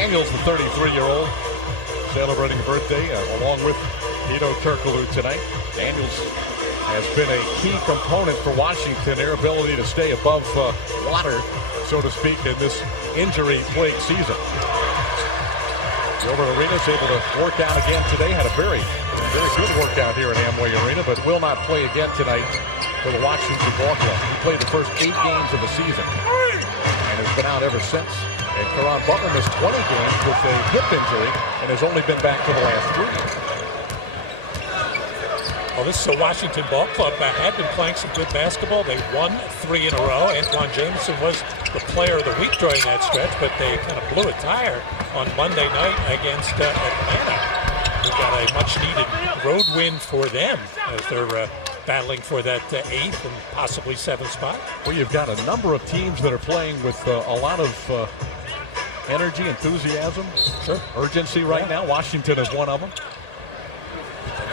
Daniels, the 33-year-old, celebrating a birthday along with Turkoglu tonight. Daniels has been a key component for Washington, their ability to stay above water, so to speak, in this injury-plagued season. Gilbert Arenas able to work out again today. Had a very good workout here at Amway Arena, but will not play again tonight for the Washington Ball Club. He played the first 8 games of the season and has been out ever since. And Caron Butler missed 20 games with a hip injury and has only been back for the last 3. Well, this is a Washington Ball Club that had been playing some good basketball. They won 3 in a row. Jamison was the player of the week during that stretch, but they kind of blew a tire on Monday night against Atlanta. We got a much-needed road win for them as they're battling for that 8th and possibly 7th spot. Well, you've got a number of teams that are playing with a lot of energy, enthusiasm, urgency right now. Washington is one of them.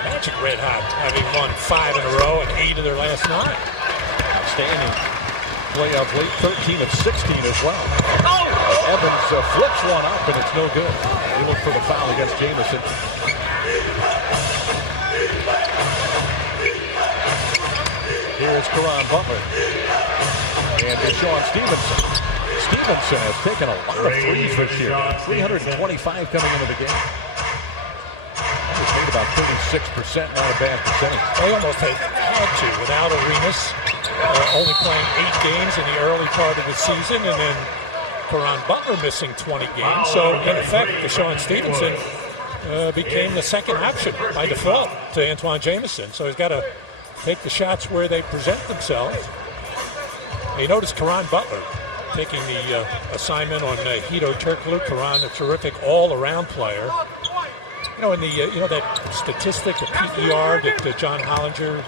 Magic red hot, having won 5 in a row and 8 of their last 9. Outstanding play of late, 13 of 16 as well. Evans flips one up and it's no good. He looked for the foul against Jamison. Here's Caron Butler and Stevenson. Stevenson has taken a lot of threes this year. 325 coming into the game. He's made about 36%, not a bad percentage. They almost had to without Arenas, only playing 8 games in the early part of the season, and then Caron Butler missing 20 games. So in effect, Stevenson became the second option by default to Jamison. So he's got to take the shots where they present themselves. And you notice Caron Butler taking the assignment on Turkoglu. Caron, a terrific all-around player. In the that statistic, the PER that John Hollinger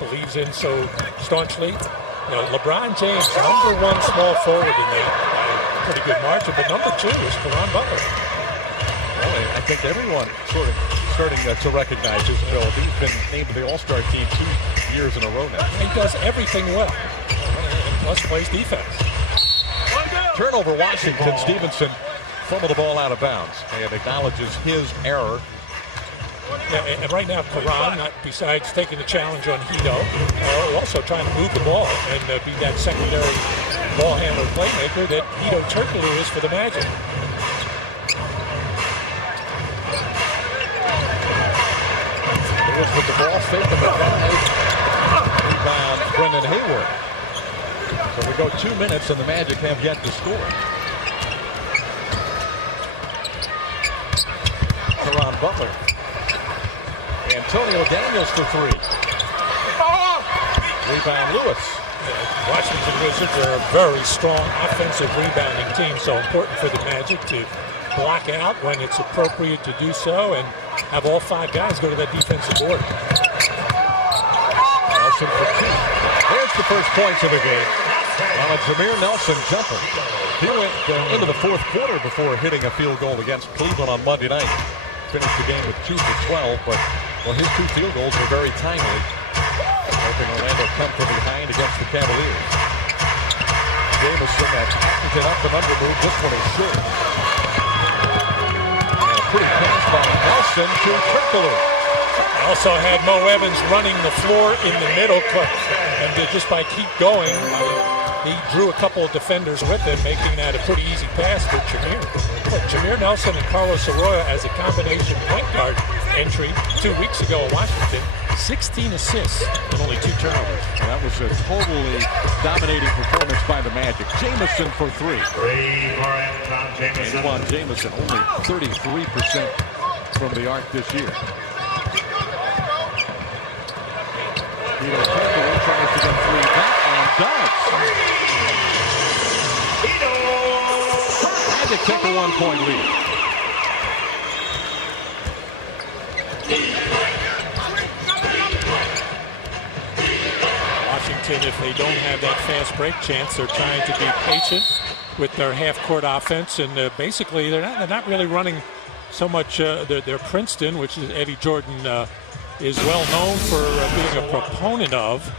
believes in so staunchly. LeBron James, number 1 small forward in that by a pretty good margin, but number 2 is Caron Butler. Well, I think everyone sort of starting to recognize his ability. He's been named to the All-Star team 2 years in a row now. He does everything well, and plus plays defense. Turnover, Washington. Stevenson fumbled the ball out of bounds and acknowledges his error. Yeah, and right now, Caron, besides taking the challenge on also trying to move the ball and be that secondary ball handler playmaker that Turkoglu is for the Magic. With the ball fake and the rebound, Brendan Haywood. So we go 2 minutes and the Magic have yet to score. Caron Butler. Antonio Daniels for 3. Rebound Lewis. Washington Wizards are a very strong offensive rebounding team, so important for the Magic to block out when it's appropriate to do so and have all 5 guys go to that defensive board. Nelson for 2. There's the first points of the game on a Jameer Nelson jumper. He went into the 4th quarter before hitting a field goal against Cleveland on Monday night. Finished the game with 2 for 12, but his 2 field goals were very timely, helping Orlando come from behind against the Cavaliers. Jamison patented up an under move. This one is short. And a pretty pass by Nelson to Turkoglu. Also had Mo Evans running the floor in the middle, and just by keep going, he drew a couple of defenders with him, making that a pretty easy pass for Jameer. But Jameer Nelson and Carlos Arroyo as a combination point guard entry 2 weeks ago in Washington. 16 assists and only 2 turnovers. And that was a totally dominating performance by the Magic. Jamison for 3. Antoine Jamison only 33% from the arc this year. Turkoglu tries to get 3 back and does. Magic take a 1-point lead. Washington, if they don't have that fast break chance, they're trying to be patient with their half-court offense, and basically they're not really running so much their Princeton, which is Eddie Jordan is well known for being a proponent of.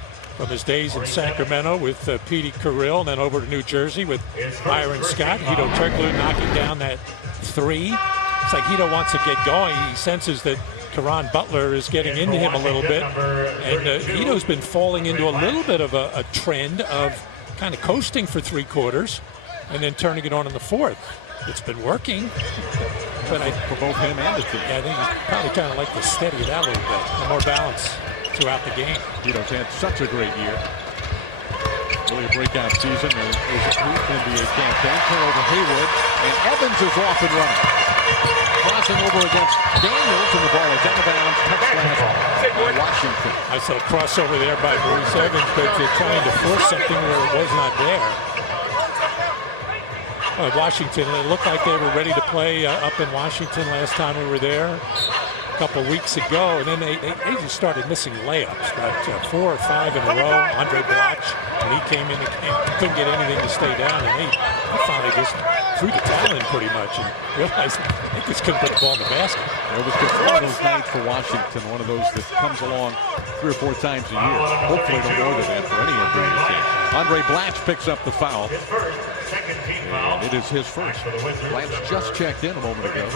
from his days in Sacramento with Petey Carrill, and then over to New Jersey with Byron Scott. Hedo Turkoglu knocking down that three. It's like Hedo wants to get going. He senses that Caron Butler is getting into him a little bit. And Hedo's been falling into a little bit of a trend of kind of coasting for 3 quarters and then turning it on in the fourth. It's been working. But for both him and the team. Yeah, I think he's probably kind of like to steady it out a little bit. More balance throughout the game. Hedo's had such a great year. Really a breakout season. There's a brief NBA campaign. Turnover Haywood. And Evans is off and running. Crossing over against Daniels, and the ball is out of bounds. Touch last by Washington. I saw a crossover there by Maurice Evans, but they're trying to force something where it was not there. Washington, it looked like they were ready to play up in Washington last time we were there a couple weeks ago, and then they just started missing layups, about 4 or 5 in a row. Andre Bloch, when he came in, couldn't get anything to stay down, and they finally just threw the towel in pretty much and realized they just couldn't put the ball in the basket. It was just one of those nights for Washington, one of those that comes along 3 or 4 times a year. Hopefully no more than that for any NBA team. Andre Bloch picks up the foul. And it is his first. Blanche just checked in a moment ago.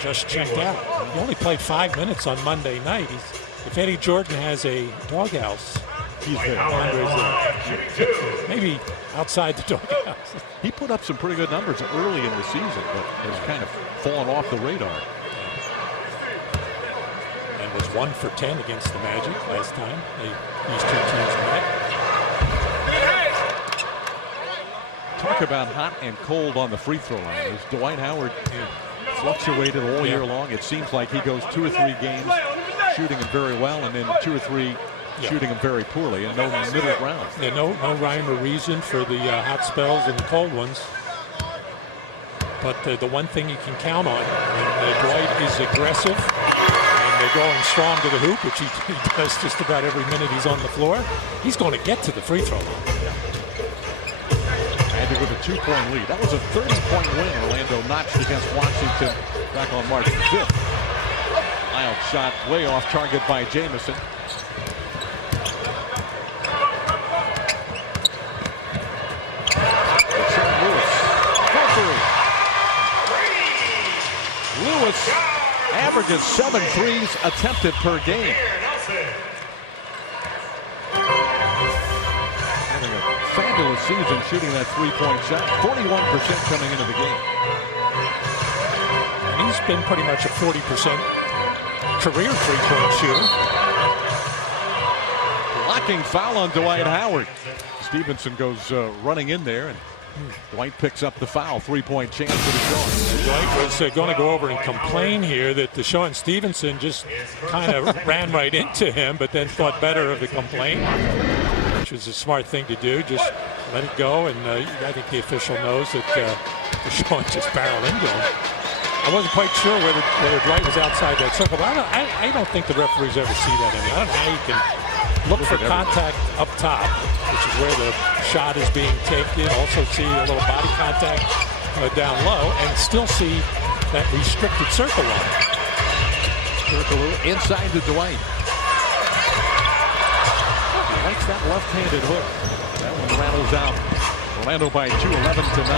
Just checked out. He only played 5 minutes on Monday night. If Eddie Jordan has a doghouse, he's there. Andre's there. Maybe outside the doghouse. He put up some pretty good numbers early in the season, but has kind of fallen off the radar. And was 1 for 10 against the Magic last time these 2 teams met. Talk about hot and cold on the free throw line. As Dwight Howard fluctuated all year long, it seems like he goes 2 or 3 games shooting them very well, and then 2 or 3 shooting them very poorly, and no middle ground. Yeah, no rhyme or reason for the hot spells and the cold ones. But the one thing you can count on, when Dwight is aggressive and they're going strong to the hoop, which he does just about every minute he's on the floor, he's going to get to the free throw line. With a 2-point lead. That was a 30-point win Orlando notched against Washington back on March 5th. Wild shot way off target by Jamison. Lewis. Lewis averages 7 threes attempted per game. Fabulous season shooting that 3-point shot. 41% coming into the game. And he's been pretty much a 40% career 3-point shooter. Blocking foul on Dwight Howard. Stevenson goes running in there, and Dwight picks up the foul. 3-point chance for the Shawns. Dwight was going to go over and complain here that the Shawn Stevenson just kind of ran right into him, but then thought better of the complaint, which was a smart thing to do. Just let it go, and I think the official knows that the Shawn just barreled into him. I wasn't quite sure whether Dwight was outside that circle, but I don't think the referees ever see that. I don't know how you can look for contact up top, which is where the shot is being taken. Also see a little body contact down low, and still see that restricted circle line. Turkoglu inside to Dwight. He likes that left-handed hook. That one rattles out. Orlando by 2, 11-9.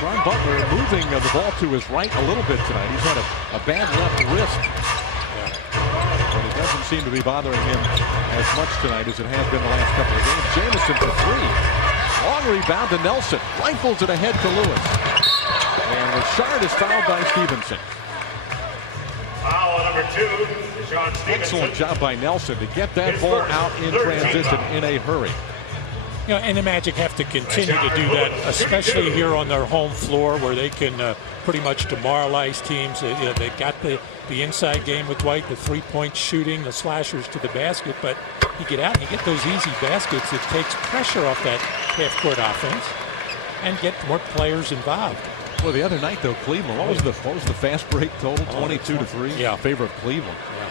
Ron Butler moving the ball to his right a little bit tonight. He's had a bad left wrist. But it doesn't seem to be bothering him as much tonight as it has been the last couple of games. Jamison for 3. Long rebound to Nelson. Rifles it ahead to Lewis. And Richard is fouled by Stevenson. Foul number 2, Sean Stevenson. Excellent job by Nelson to get that ball out in transition in a hurry. You know, and the Magic have to continue to do that, especially here on their home floor, where they can pretty much demoralize teams. They've got the inside game with Dwight, the 3-point shooting, the slashers to the basket, but you get out and you get those easy baskets. It takes pressure off that half-court offense and get more players involved. Well, the other night though, Cleveland. What was the fast break total? 22-3. Yeah, in favor of Cleveland. Yeah.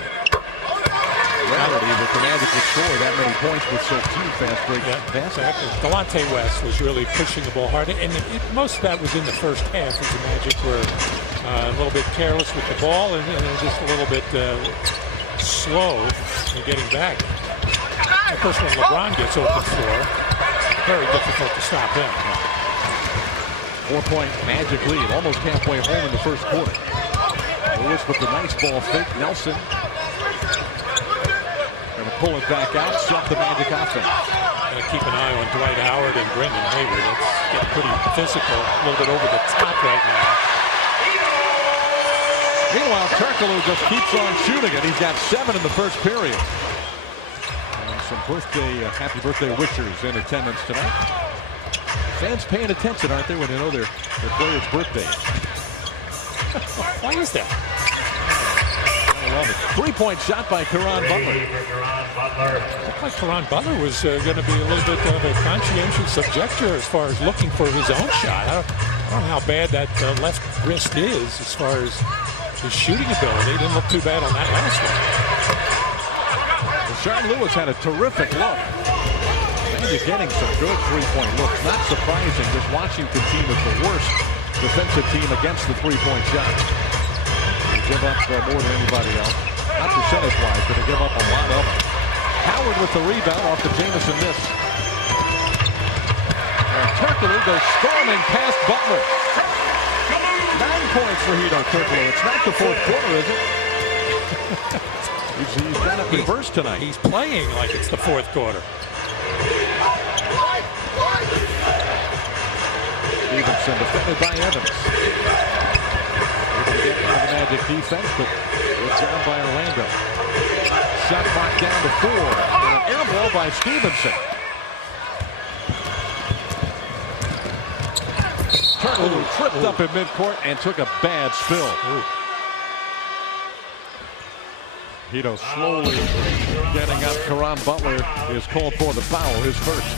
Reality that the Magic would score that many points with so few fast break passes. Exactly. Delonte West was really pushing the ball hard, and most of that was in the first half, as the Magic were a little bit careless with the ball and just a little bit slow in getting back. Of course, when LeBron gets open floor, very difficult to stop him. 4-point Magic lead, almost halfway home in the first quarter. Lewis with the nice ball fake. Nelson going to pull it back out, stop the Magic offense. Going to keep an eye on Dwight Howard and Brendan Haywood. It's getting pretty physical, a little bit over the top right now. Meanwhile, Turkoglu just keeps on shooting it. He's got 7 in the first period. And some happy birthday wishers in attendance tonight. Fans paying attention, aren't they, when they know their player's birthday? Why is that? I love it. 3-point shot by Caron Butler. Looked like Caron Butler was going to be a little bit of a conscientious objector as far as looking for his own shot. I don't know how bad that left wrist is as far as his shooting ability. Didn't look too bad on that last one. Sean Lewis had a terrific look. Magic getting some good 3-point looks. Not surprising. This Washington team is the worst defensive team against the 3-point shot. They give up more than anybody else. Not percentage-wise, but they give up a lot of them. Howard with the rebound off the Jamison miss. And Turkoglu goes storming past Butler. 9 points for Turkoglu. It's not the fourth quarter, is it? He's got it reversed tonight. He's playing like it's the fourth quarter. Stevenson defended by Evans. Able to get out of the Magic defense, but it's down by Orlando. Shot clock down to 4. And an air ball by Stevenson. Turkoglu tripped up in midcourt and took a bad spill. Hito slowly getting up. Caron Butler is called for the foul, his first.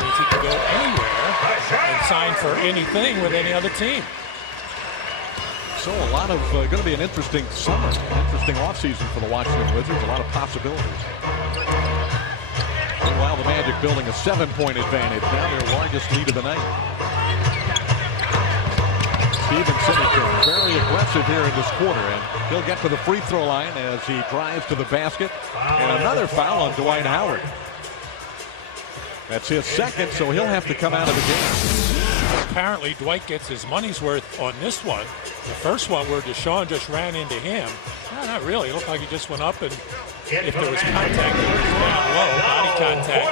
Means he can go anywhere and sign for anything with any other team. So a lot of going to be an interesting summer, interesting offseason for the Washington Wizards. A lot of possibilities. Meanwhile, the Magic building a 7-point advantage now, their largest lead of the night. Stevenson has been very aggressive here in this quarter, and he'll get to the free throw line as he drives to the basket. And another foul on Dwight Howard. That's his second, so he'll have to come out of the game. Apparently, Dwight gets his money's worth on this one. The first one where Deshaun just ran into him. No, not really. It looked like he just went up, and if there was contact, it was down low, body contact.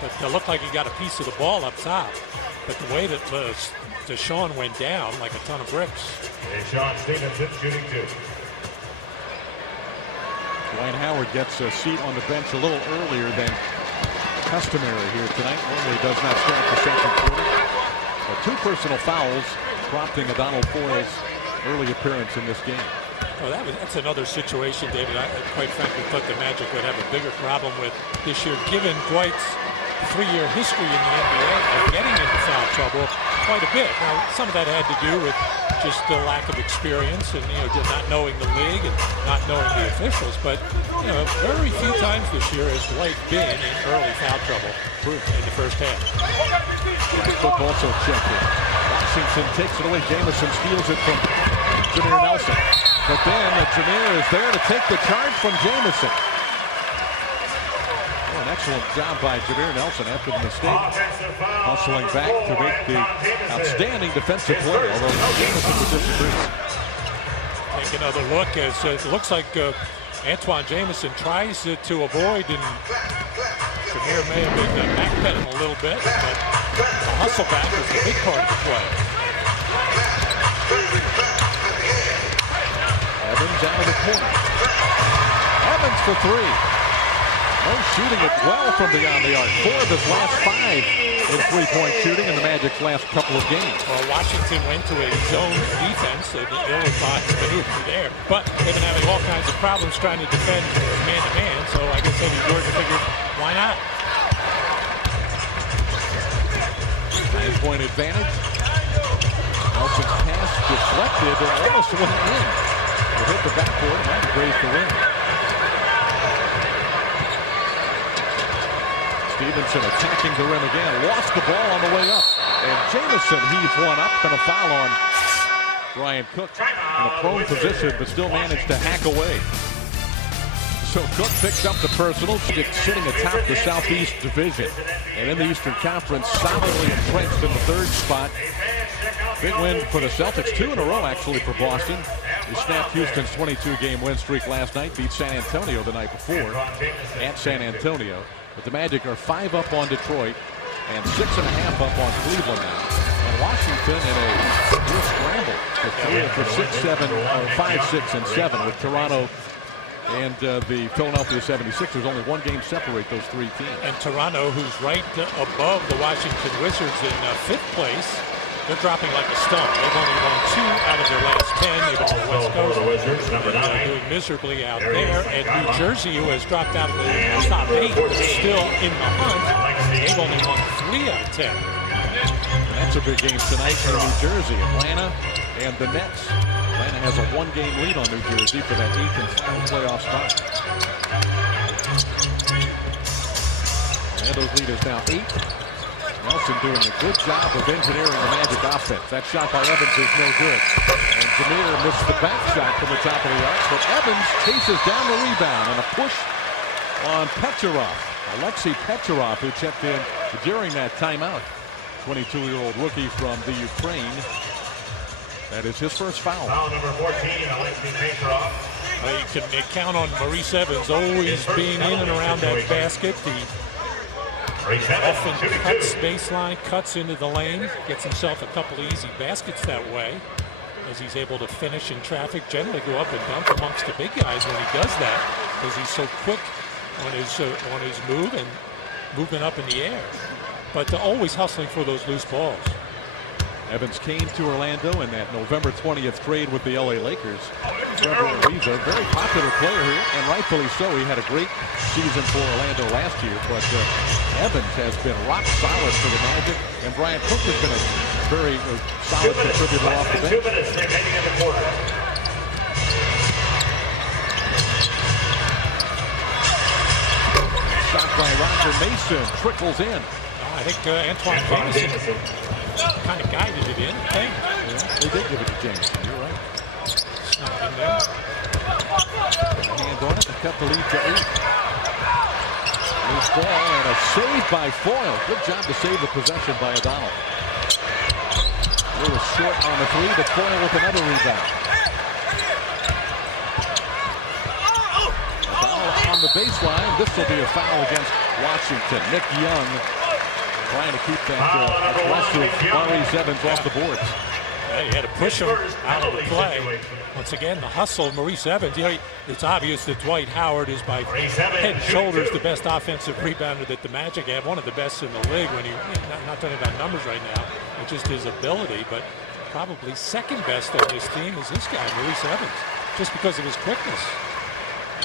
But it looked like he got a piece of the ball up top. But the way that Deshaun went down like a ton of bricks. Stevenson shooting 2. Dwight Howard gets a seat on the bench a little earlier than customary here tonight. Normally does not start the second quarter. But 2 personal fouls prompting a Donald Foyle's early appearance in this game. Oh, that's another situation, David. I quite frankly thought the Magic would have a bigger problem with this year, given Dwight's 3-year history in the NBA of getting into foul trouble quite a bit. Now, some of that had to do with just the lack of experience and just not knowing the league and not knowing the officials. But very few times this year has Dwight been in early foul trouble in the first half. Right foot also checked in. Washington takes it away. Jamison steals it from Jameer Nelson. But then Jameer is there to take the charge from Jamison. An excellent job by Jameer Nelson after the mistake. Hustling back to make the outstanding defensive play, although Jamison would disagree. Take another look as it looks like Antoine Jamison tries to avoid, and Jameer may have been backpedaling a little bit, but the hustle back is the big part of the play. Evans out of the corner. Evans for 3. No, shooting it well from beyond the arc. 4 of his last 5 in 3-point shooting in the Magic's last couple of games. Well, Washington went to a zone defense, an ill-advised maneuver there, but they've been having all kinds of problems trying to defend man-to-man, so I guess Eddie Jordan figured, why not? 9-point advantage. Nelson's pass deflected and almost went in. It hit the backboard and that raised the rim. Stevenson attacking the rim again. Lost the ball on the way up. And Jamison heaves one up. And a foul on Brian Cook in a prone position, but still managed to hack away. So Cook picks up the personal, sitting atop the Southeast Division. And in the Eastern Conference, solidly entrenched in the third spot. Big win for the Celtics, 2 in a row actually for Boston. They snapped Houston's 22-game win streak last night, beat San Antonio the night before at San Antonio. But the Magic are 5 up on Detroit and 6.5 up on Cleveland now. And Washington in a real scramble for 5, 6, and 7 with Toronto and the Philadelphia 76ers. Only one game separate those three teams. And Toronto, who's right above the Washington Wizards in 5th place, they're dropping like a stone. They've only won 2 out of their last 10. They've been on the West Coast. They're doing miserably out there. And New Jersey, who has dropped out of the top 8, but is still in the hunt. They've only won 3 out of 10. That's a big game tonight for New Jersey. Atlanta and the Nets. Atlanta has a 1-game lead on New Jersey for that 8th and final playoff spot. Orlando's lead is now 8. Nelson doing a good job of engineering the Magic offense. That shot by Evans is no good. And Jameer missed the back shot from the top of the arc, but Evans chases down the rebound and a push on Petcherov. Alexei Petcherov, who checked in during that timeout. 22-year-old rookie from the Ukraine. That is his first foul. Foul number 14, Alexei Petcherov. You can count on Maurice Evans always being in and around that basket. He often cuts baseline, cuts into the lane, gets himself a couple of easy baskets that way, as he's able to finish in traffic, generally go up and dunk amongst the big guys when he does that, because he's so quick on his move and moving up in the air. But always hustling for those loose balls. Evans came to Orlando in that November 20th trade with the LA Lakers. Trevor Ariza, very popular player here, and rightfully so. He had a great season for Orlando last year, but Evans has been rock solid for the Magic, and Brian Cook has been a very solid contributor off the bench. 2 minutes remaining in the quarter. Shot by Roger Mason, trickles in. I think Antoine Jamison kind of guided it in. Yeah, they did give it to Jamison. You're right. Snuck in there. A hand on it to cut the lead to 8. Loose ball and a save by Foyle. Good job to save the possession by O'Donnell. A little short on the 3, but Foyle with another rebound. O'Donnell on the baseline. This will be a foul against Washington. Nick Young trying to keep that aggressive Maurice Evans off the boards. He had to push him out of the play. Once again, the hustle of Maurice Evans. You know, it's obvious that Dwight Howard is by head and shoulders the best offensive rebounder that the Magic have. One of the best in the league when not talking about numbers right now, but just his ability. But probably second best on this team is this guy, Maurice Evans, just because of his quickness.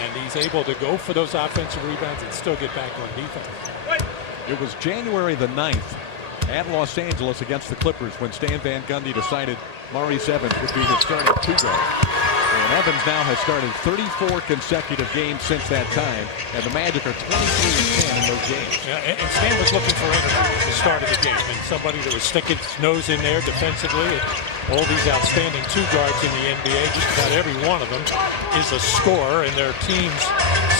And he's able to go for those offensive rebounds and still get back on defense. It was January the 9th at Los Angeles against the Clippers when Stan Van Gundy decided Maurice Evans would be his starting 2-guard. And Evans now has started 34 consecutive games since that time, and the Magic are 23-10 in those games. Yeah, and Stan was looking for energy at the start of the game, and somebody that was sticking his nose in there defensively. All these outstanding 2-guards in the NBA, just about every one of them is a scorer, and their teams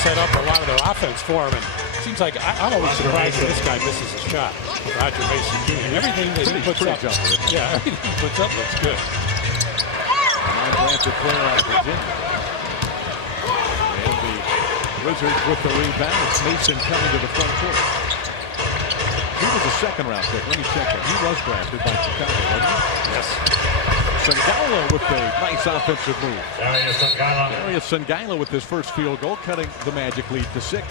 set up a lot of their offense for him. And it seems like I'm always surprised when this guy misses a shot. Roger Mason Jr. Everything that he puts up, everything he puts up looks good. Undrafted player out of Virginia. And the Wizards with the rebound. It's Mason coming to the front court. He was a second-round pick. Let me check that. He was drafted by Chicago, wasn't he? Yes. Sangaila with a nice offensive move. Darius Sangaila with his first field goal, cutting the Magic lead to 6.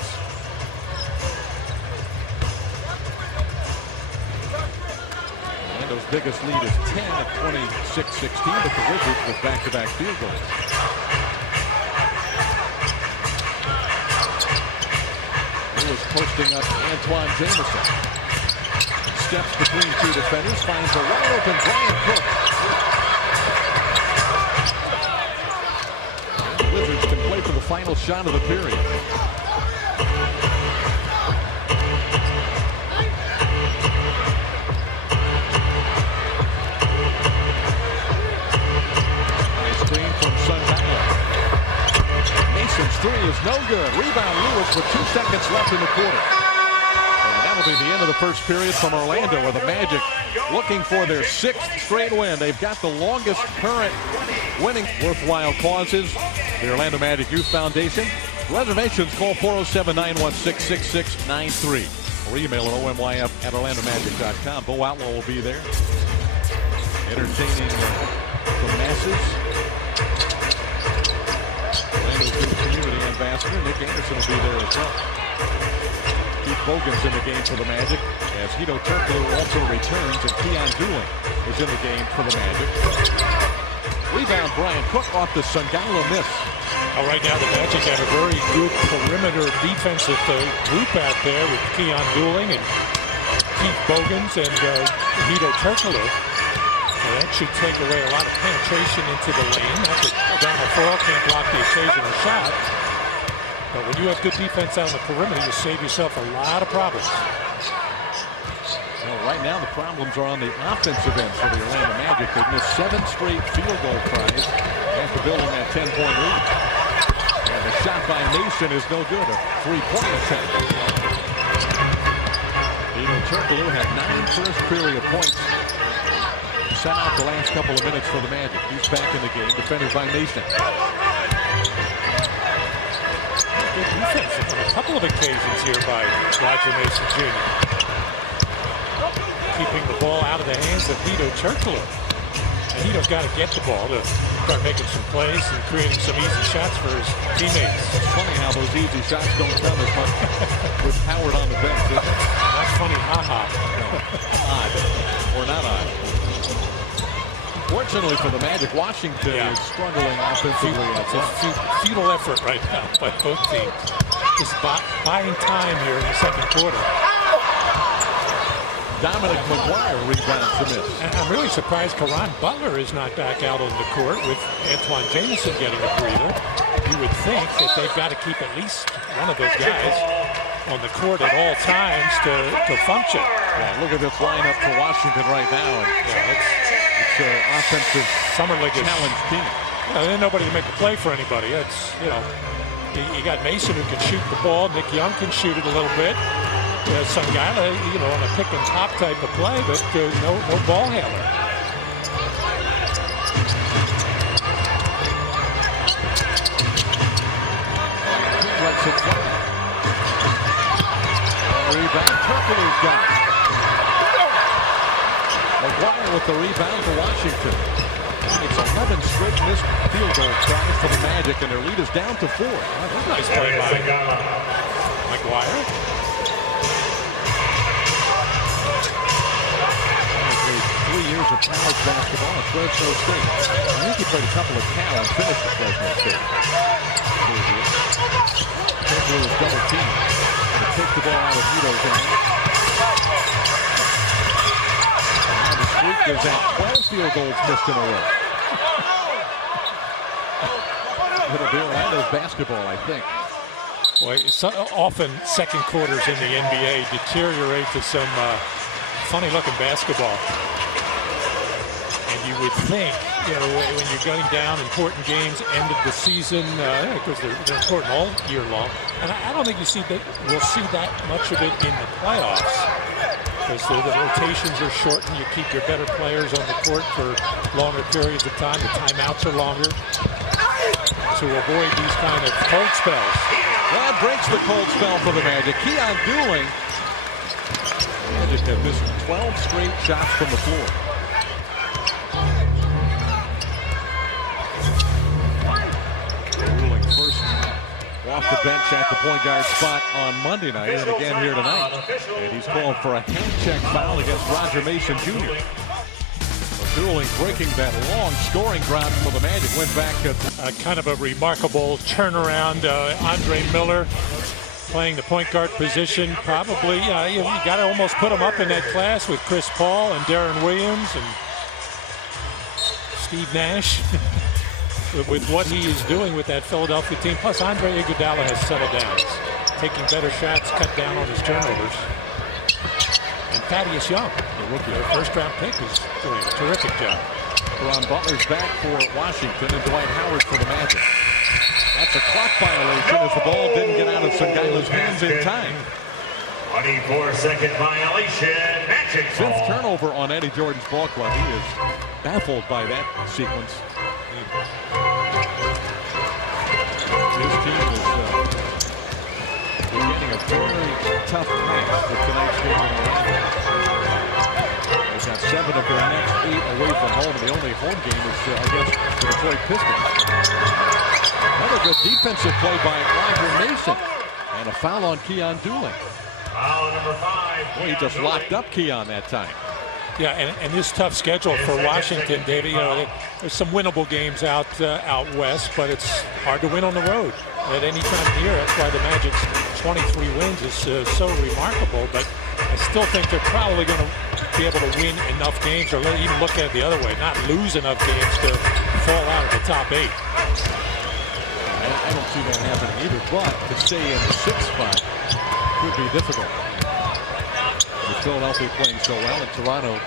Orlando's biggest lead is 10 at 26-16, but the Wizards with back-to-back field goals. Lewis posting up Antoine Jamison. Steps between 2 defenders, finds a wide-open Brian Cook. And the Wizards can play for the final shot of the period. three is no good. Rebound Lewis with 2 seconds left in the quarter. And that'll be the end of the first period from Orlando, where the Magic looking for their 6th straight win. They've got the longest current winning. Worthwhile causes. The Orlando Magic Youth Foundation. Reservations, call 407-916-6693 or email at omyf@orlandomagic.com. Bo Outlaw will be there, entertaining the masses. Orlando's new community ambassador Nick Anderson will be there as well. Keith Bogans in the game for the Magic, as Turkoglu also returns, and Keon Doolin is in the game for the Magic. Rebound Brian Cook off the Sungala miss. Right now the Magic have a very good perimeter defensive group out there with Keon Doolin and Keith Bogans and Turkoglu. That should take away a lot of penetration into the lane. Not that Donald Farrell can't block the occasional shot. But when you have good defense out on the perimeter, you save yourself a lot of problems. Well, right now the problems are on the offensive end for the Orlando Magic. They've missed 7 straight field goal tries after building that 10-point lead. And the shot by Mason is no good. A 3-point attempt. Turkoglu had 9 first period points. Set out the last couple of minutes for the Magic. He's back in the game, defended by Mason. Good defense on a couple of occasions here by Roger Mason Jr. Keeping the ball out of the hands of Turkoglu. And Hito's got to get the ball to start making some plays and creating some easy shots for his teammates. It's funny how those easy shots don't come as much with Howard on the bench. Not funny, haha. Odd, or not odd. Fortunately for the Magic, Washington is struggling offensively. It's a futile effort right now by both teams. Just buying time here in the second quarter. Dominic McGuire rebounds the miss. And I'm really surprised Caron Butler is not back out on the court with Antoine Jamison getting a breather. You would think that they've got to keep at least one of those guys on the court at all times to function. Yeah, look at this lineup for Washington right now. It's an offensive Summer League challenge team. There's nobody to make a play for anybody. It's, you got Mason who can shoot the ball. Nick Young can shoot it a little bit. Sungala, on a pick and pop type of play, but no ball handler. Lets it fly. Rebound, Turkoglu's got it. McGuire with the rebound for Washington. It's 11 straight missed field goal tries for the Magic, and their lead is down to 4. Nice play by McGuire. 3 years of college basketball at Fresno State. I think he played a couple of Cal and finished at Fresno State. Turkoglu was double teamed. And it takes the ball out of Hito's hand. The streak is at 12 field goals missed in a row. It'll be Orlando's basketball, I think. Well, often second quarters in the NBA deteriorate to some funny-looking basketball. And you would think, when you're going down important games, end of the season, because they're important all year long. And I don't think we'll see that much of it in the playoffs. Because the rotations are shortened, you keep your better players on the court for longer periods of time. The timeouts are longer to avoid these kind of cold spells. That breaks the cold spell for the Magic. Keon Doolin. The Magic have missed 12 straight shots from the floor. Doolin first off the bench at the point guard spot on Monday night and again here tonight. And he's called for a hand check foul against Roger Mason Jr. Doolin breaking that long scoring drought for the Magic. Went back at kind of a remarkable turnaround. Andre Miller playing the point guard position. Probably, you got to almost put him up in that class with Chris Paul and Darren Williams and Steve Nash. With what he is doing with that Philadelphia team. Plus, Andre Iguodala has settled down. He's taking better shots, cut down on his turnovers. And Thaddeus Young, the rookie, their first-round pick, is doing a terrific job. Ron Butler's back for Washington and Dwight Howard for the Magic. That's a clock violation as the ball didn't get out of Sangaila's hands in time. 24-second violation. Magic ball. 5th turnover on Eddie Jordan's ball club. He is baffled by that sequence. His team is getting a very tough pass with tonight's game in Orlando. They've got 7 of their next 8 away from home. The only home game is against the Detroit Pistons. Another good defensive play by Roger Mason. And a foul on Keon Dooling. Foul number 5. Boy, he just locked up Keon that time. Yeah, and this tough schedule for Washington, David. You know, there's some winnable games out west, but it's hard to win on the road at any time of the year. That's why the Magic's 23 wins is so remarkable. But I still think they're probably going to be able to win enough games, or even look at it the other way, not lose enough games to fall out of the top 8. I don't see that happening either, but to stay in the 6th spot could be difficult. With Philadelphia playing so well, and Toronto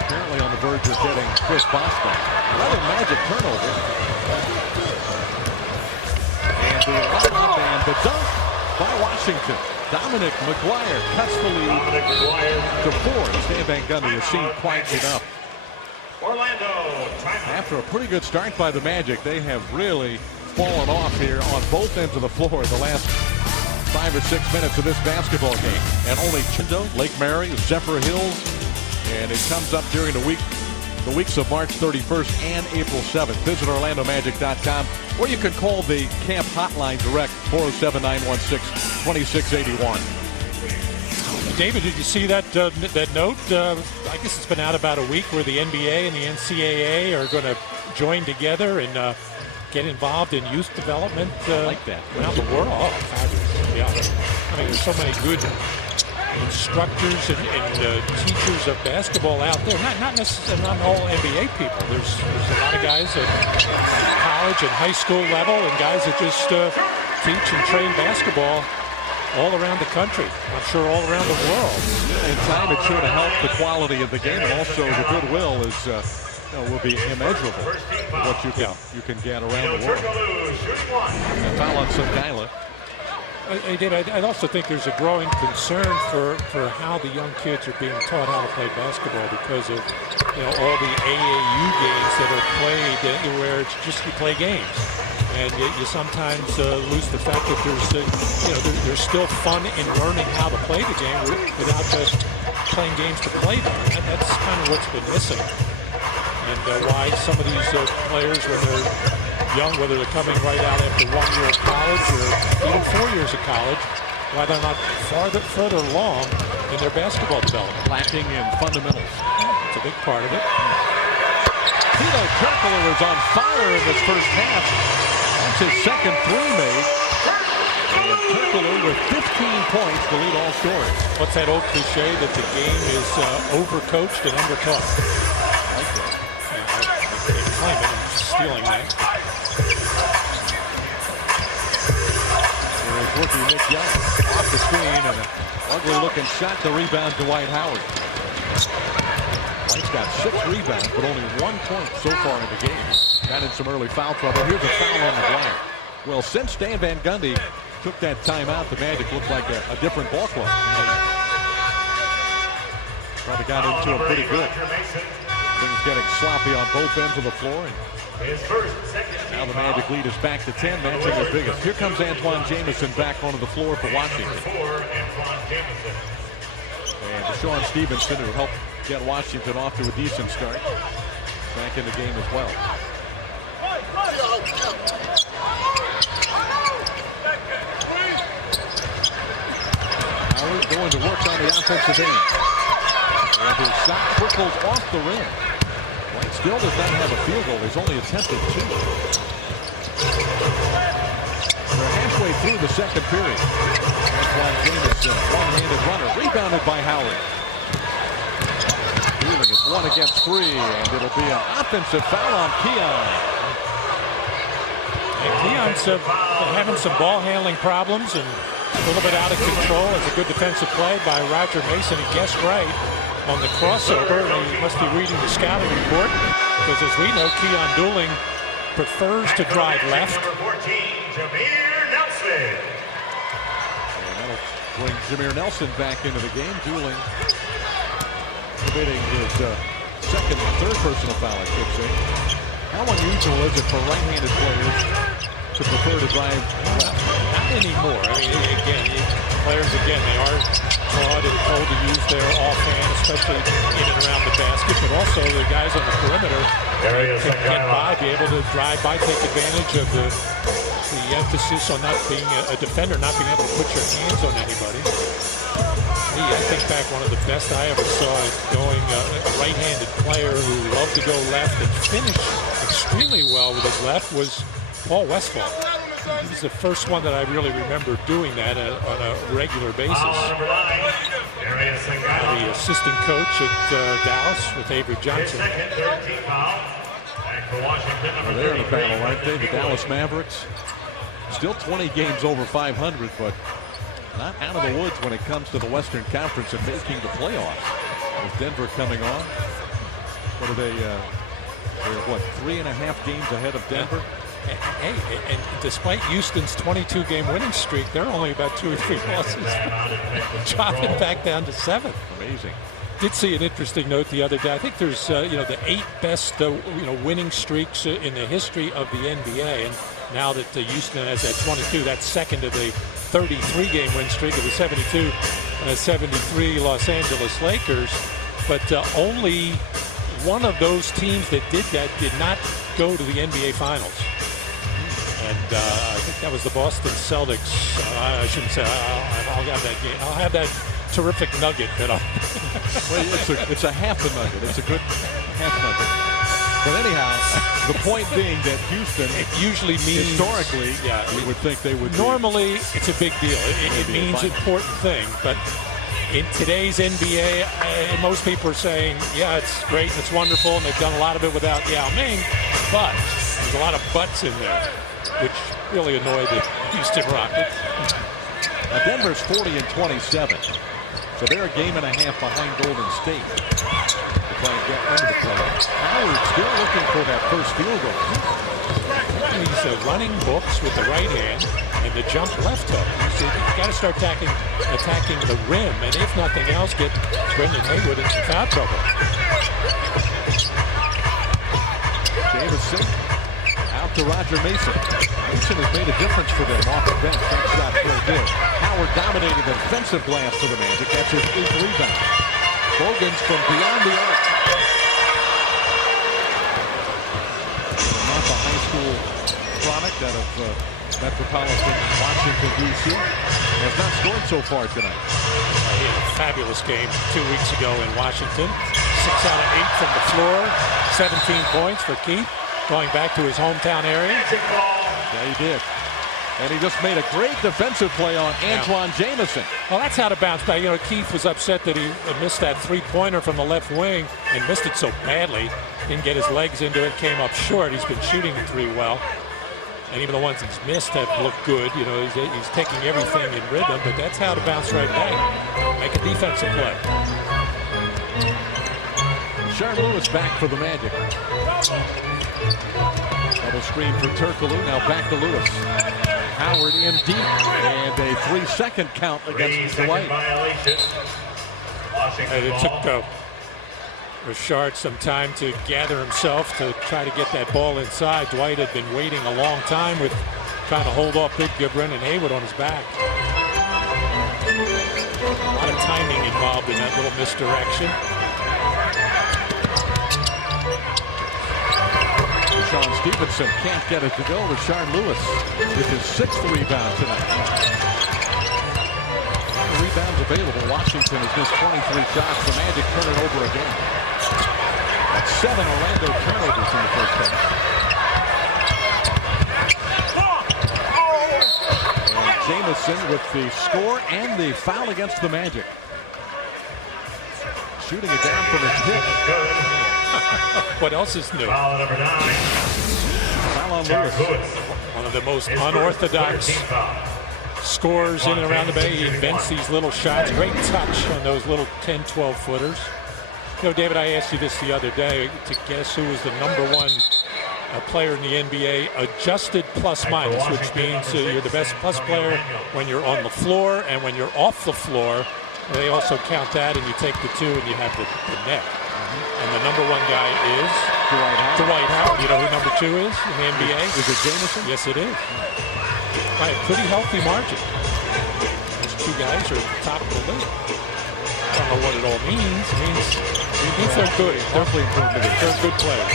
apparently on the verge of getting Chris Bosh back. Another Magic turnover. And the run-up and the dunk by Washington. Dominic McGuire cuts the lead to 4. Stan Van Gundy has seen quite enough. Orlando. After a pretty good start by the Magic, they have really fallen off here on both ends of the floor the last 5 or 6 minutes of this basketball game. And only Chindo, Lake Mary, Zephyr Hills, and it comes up during the weeks of March 31st and April 7th. Visit OrlandoMagic.com, or you can call the camp hotline direct, 407-916-2681. David, did you see that note? I guess it's been out about a week, where the NBA and the NCAA are going to join together and get involved in youth development. I like that. Around the world. Oh, fabulous. Yeah. I mean, there's so many good instructors and teachers of basketball out there. Not necessarily, not all NBA people. There's a lot of guys at college and high school level, and guys that just teach and train basketball all around the country. I'm sure all around the world. In time, it's sure to help the quality of the game, and also the goodwill is will be immeasurable. What you can get around the world. And foul on Sangaila. I also think there's a growing concern for how the young kids are being taught how to play basketball, because of all the AAU games that are played where it's just you play games, and you sometimes lose the fact that there's still fun in learning how to play the game without just playing games to play them. That's kind of what's been missing, and why some of these players, when they're young, whether they're coming right out after 1 year of college or even 4 years of college, why they're not further along in their basketball development. Lacking in fundamentals. It's a big part of it. Turkoglu is on fire in this first half. That's his second 3 made. And Turkoglu with 15 points to lead all scorers. What's that old cliche that the game is overcoached and undertaught? I like that. I can't claim it. I'm just stealing that. Rookie Nick Young off the screen, and an ugly-looking shot. The rebound to Dwight Howard. White's got 6 rebounds, but only 1 point so far in the game. Got in some early foul trouble. Here's a foul on McGuire. Well, since Stan Van Gundy took that timeout, the Magic looked like a different ball club. Probably got into it pretty good. Things getting sloppy on both ends of the floor. And now the Magic lead is back to 10, matching their biggest. Here comes Antoine Jamison back onto the floor for Washington. And Sean Stevenson, who helped get Washington off to a decent start, back in the game as well. Howard going to work on the offensive end. And his shot trickles off the rim. White still does not have a field goal. He's only attempted 2. They're halfway through the second period. Antoine Jamison, one-handed runner, rebounded by Howard. Dealing is 1 against 3, and it'll be an offensive foul on Keon. And Keon's having some ball handling problems and a little bit out of control. It's a good defensive play by Roger Mason. He guessed right on the crossover. He must be reading the scouting report, because as we know, Keon Dooling prefers to drive left. Number 14, Jameer Nelson. And that'll bring Jameer Nelson back into the game. Julian committing his second and third personal foul, I should say. How unusual is it for right-handed players to prefer to drive left? Not anymore. I mean, again, players, they are taught and told to use their offhand, especially in and around the basket, but also the guys on the perimeter can get by, be able to drive by, take advantage of the emphasis on not being a defender, not being able to put your hands on anybody. I think back, one of the best I ever saw going a right-handed player who loved to go left and finish extremely well with his left was Paul Westphal. He was the first one that I really remember doing that on a regular basis. The assistant coach at Dallas with Avery Johnson. Well, they're in a battle, aren't they? The Dallas Mavericks. Still 20 games over 500, but not out of the woods when it comes to the Western Conference and making the playoffs. With Denver coming on. What are they? They're what, 3.5 games ahead of Denver? Hey, and despite Houston's 22-game winning streak, they're only about 2 or 3 losses. Dropping back down to 7. Amazing. Did see an interesting note the other day. I think there's the 8 best winning streaks in the history of the NBA, and now that Houston has that 22, that's second of the 33-game win streak of the 72-73 Los Angeles Lakers. But only one of those teams that did that did not go to the NBA Finals. And I think that was the Boston Celtics. I shouldn't say. I'll have that game. I'll have that terrific nugget that I'll. Well, it's a half a nugget. It's a good half nugget. But anyhow, the point being that Houston, it usually means historically, we would think they would. Normally, it's a big deal. It means an important thing. But in today's NBA, most people are saying, yeah, it's great, it's wonderful, and they've done a lot of it without Yao Ming. But there's a lot of buts in there, which really annoy the Houston Rockets. Now Denver's 40-27, so they're a game and a half behind Golden State to try and get into the playoffs. Howard still looking for that first field goal. He's running books with the right hand and the jump left hook. You got to start attacking the rim, and if nothing else, get Brendan Haywood in some foul trouble. Jamison out to Roger Mason. Mason has made a difference for them off the bench. That shot very good. Howard dominating the defensive glass for the Magic. That's his 8th rebound. Bogans from beyond the arc. Not the high school product out of metropolitan Washington, D.C. has not scored so far tonight. He had a fabulous game 2 weeks ago in Washington. 6 out of 8 from the floor. 17 points for Keith, going back to his hometown area. Yeah, he did. And he just made a great defensive play on Antoine Jamison. Well, that's how to bounce back. Keith was upset that he missed that three-pointer from the left wing and missed it so badly. Didn't get his legs into it, came up short. He's been shooting the three well. And even the ones he's missed have looked good. He's taking everything in rhythm, but that's how to bounce right back. Make a defensive play. Sharon Lewis back for the Magic. Double screen for Turkoglu. Now back to Lewis. Howard in deep, and a 3-second count against Dwight. And it took Richard some time to gather himself to try to get that ball inside. Dwight had been waiting a long time with trying to hold off big Brendan Haywood on his back. A lot of timing involved in that little misdirection. Stevenson can't get it to go. Richard Lewis with his 6th rebound tonight. Rebounds available. Washington has missed 23 shots. The Magic turn it over again. That's 7 Orlando turnovers in the first half. And Jamison with the score and the foul against the Magic. Shooting it down from his hip. What else is new? Foul number 9. Foul on Lewis. One of the most unorthodox scorers in and around the Bay. He invents these little shots. Great touch on those little 10, 12-footers. David, I asked you this the other day to guess who was the #1 a player in the NBA adjusted plus minus, which means you're the best plus player when you're on the floor, and when you're off the floor, they also count that, and you take the 2 and you have the net. And the number 1 guy is Dwight Howard. You know who number 2 is in the NBA? Is it Jamison? Yes, it is. By a pretty healthy margin. Those 2 guys are at the top of the league. I don't know what it all means. It means they're good. They're good players.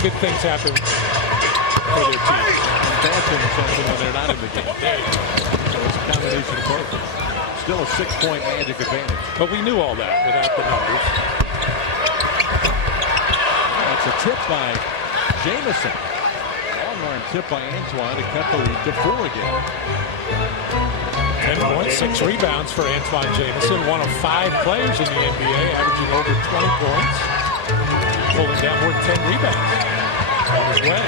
Good things happen for their teams. And bad things happen when they're not in the game. So it's a combination of both. Still a 6-point Magic advantage. But we knew all that without the numbers. That's a tip by Jamison. Long-arm tip by Antoine to cut the lead to 4 again. 10 points, 6 rebounds for Antoine Jamison, one of 5 players in the NBA, averaging over 20 points, pulling down more than 10 rebounds on his way.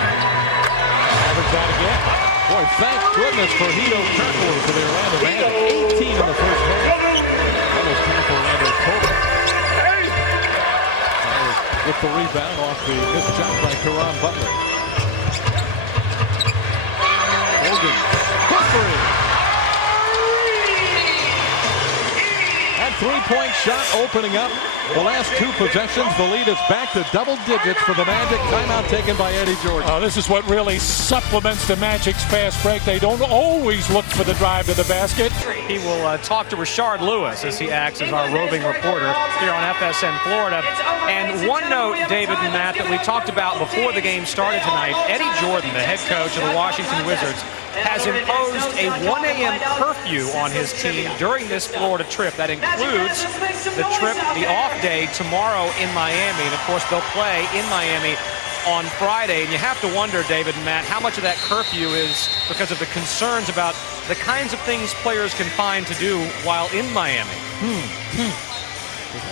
Average that again. Boy, thank goodness for Turkoglu for the Orlando Magic. 18 in the first half. Almost half Orlando's total. With the rebound off the missed shot by Butler. Bogans, Butler. That 3-point shot opening up the last 2 possessions. The lead is back to double digits for the Magic. Timeout taken by Eddie Jordan. Oh, this is what really supplements the Magic's fast break. They don't always look for the drive to the basket. He will talk to Rashard Lewis as he acts as our roving reporter here on FSN Florida. And one note, David and Matt, that we talked about before the game started tonight, Eddie Jordan, the head coach of the Washington Wizards, has imposed a 1 a.m. curfew on his team during this Florida trip. That includes the trip, the off day tomorrow in Miami. And, of course, they'll play in Miami on Friday. And you have to wonder, David and Matt, how much of that curfew is because of the concerns about the kinds of things players can find to do while in Miami.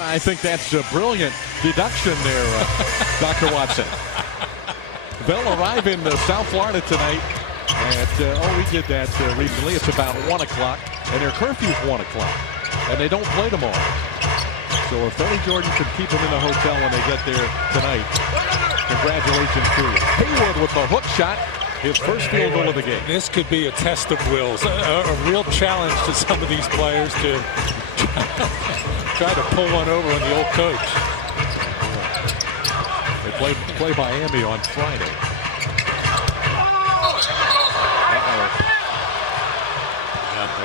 I think that's a brilliant deduction there, Dr. Watson. They'll arrive in South Florida tonight at, we did that recently. It's about 1 o'clock, and their curfew's 1 o'clock, and they don't play tomorrow. So if Eddie Jordan can keep them in the hotel when they get there tonight, congratulations to you. Haywood with the hook shot, his first field goal of the game. This could be a test of wills, a real challenge to some of these players to try to pull one over on the old coach. They play Miami on Friday.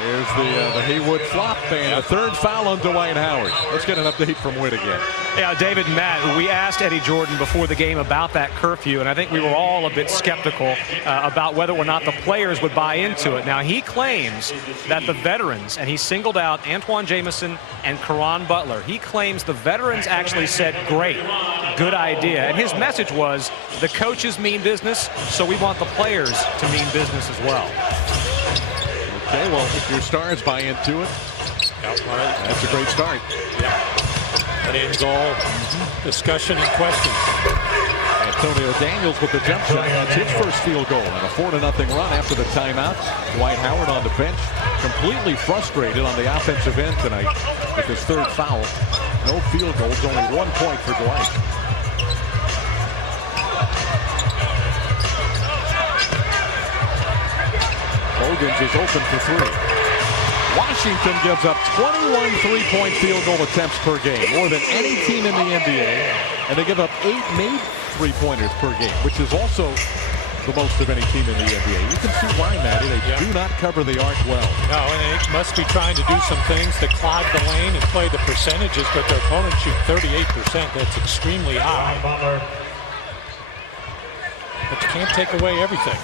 There's the Haywood flop and the 3rd foul on Dwight Howard. Let's get an update from Witt again. Yeah, David and Matt, we asked Eddie Jordan before the game about that curfew, and I think we were all a bit skeptical about whether or not the players would buy into it. Now, he claims that the veterans, and he singled out Antoine Jamison and Butler, he claims the veterans actually said, great, good idea. And his message was, the coaches mean business, so we want the players to mean business as well. Okay, well, if your stars buy into it, that's a great start. That ends all discussion and questions. Antonio Daniels with the jump shot. That's his first field goal and a 4-0 run after the timeout. Dwight Howard on the bench, completely frustrated on the offensive end tonight with his 3rd foul. No field goals, only 1 point for Dwight. Bogans is open for 3. Washington gives up 21 3-point field goal attempts per game, more than any team in the NBA, and they give up 8 made 3-pointers per game, which is also the most of any team in the NBA. You can see why, Matty. They do not cover the arc well. No, and they must be trying to do some things to clog the lane and play the percentages, but their opponents shoot 38%. That's extremely high. But you can't take away everything.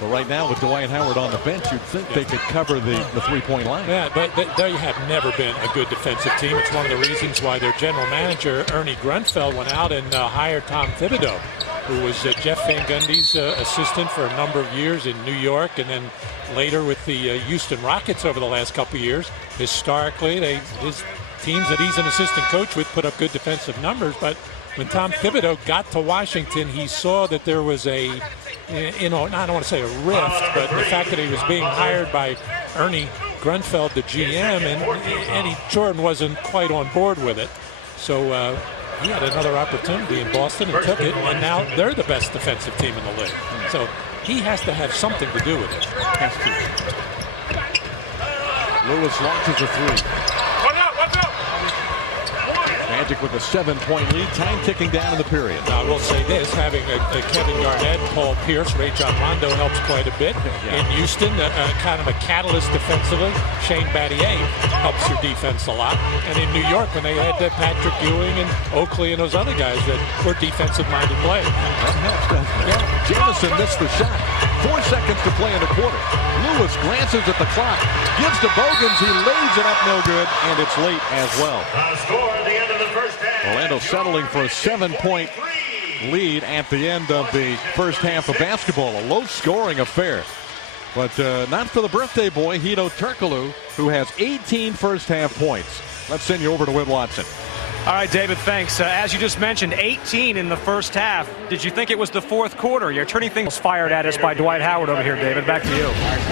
But right now, with Dwight Howard on the bench, you'd think they could cover the 3-point line. Yeah, but they have never been a good defensive team. It's one of the reasons why their general manager, Ernie Grunfeld, went out and hired Tom Thibodeau, who was Jeff Van Gundy's assistant for a number of years in New York, and then later with the Houston Rockets over the last couple of years. Historically, his teams that he's an assistant coach with put up good defensive numbers, but when Tom Thibodeau got to Washington, he saw that there was a, I don't want to say a rift, but the fact that he was being hired by Ernie Grunfeld, the GM, and Eddie Jordan wasn't quite on board with it. So he had another opportunity in Boston and took it, and now they're the best defensive team in the league. So he has to have something to do with it. Has to. Lewis launches a three. Magic with a 7-point lead. Time ticking down in the period. Now, I will say this, having a Kevin Garnett, Paul Pierce, Ray John Rondo helps quite a bit. In Houston, kind of a catalyst defensively. Shane Battier helps your defense a lot. And in New York, when they had Patrick Ewing and Oakley and those other guys that were defensive-minded players. That helps, doesn't it? Yeah. Jamison missed the shot. 4 seconds to play in the quarter. Lewis glances at the clock. Gives to Bogans. He lays it up no good, and it's late as well. Score at the end of the first half. Orlando settling for a 7-point lead at the end of the first half of basketball. A low-scoring affair. But not for the birthday boy, Turkoglu, who has 18 first-half points. Let's send you over to Whit Watson. All right, David, thanks. As you just mentioned, 18 in the first half. Did you think it was the fourth quarter? You're turning things fired at us by Dwight Howard over here, David. Back to you.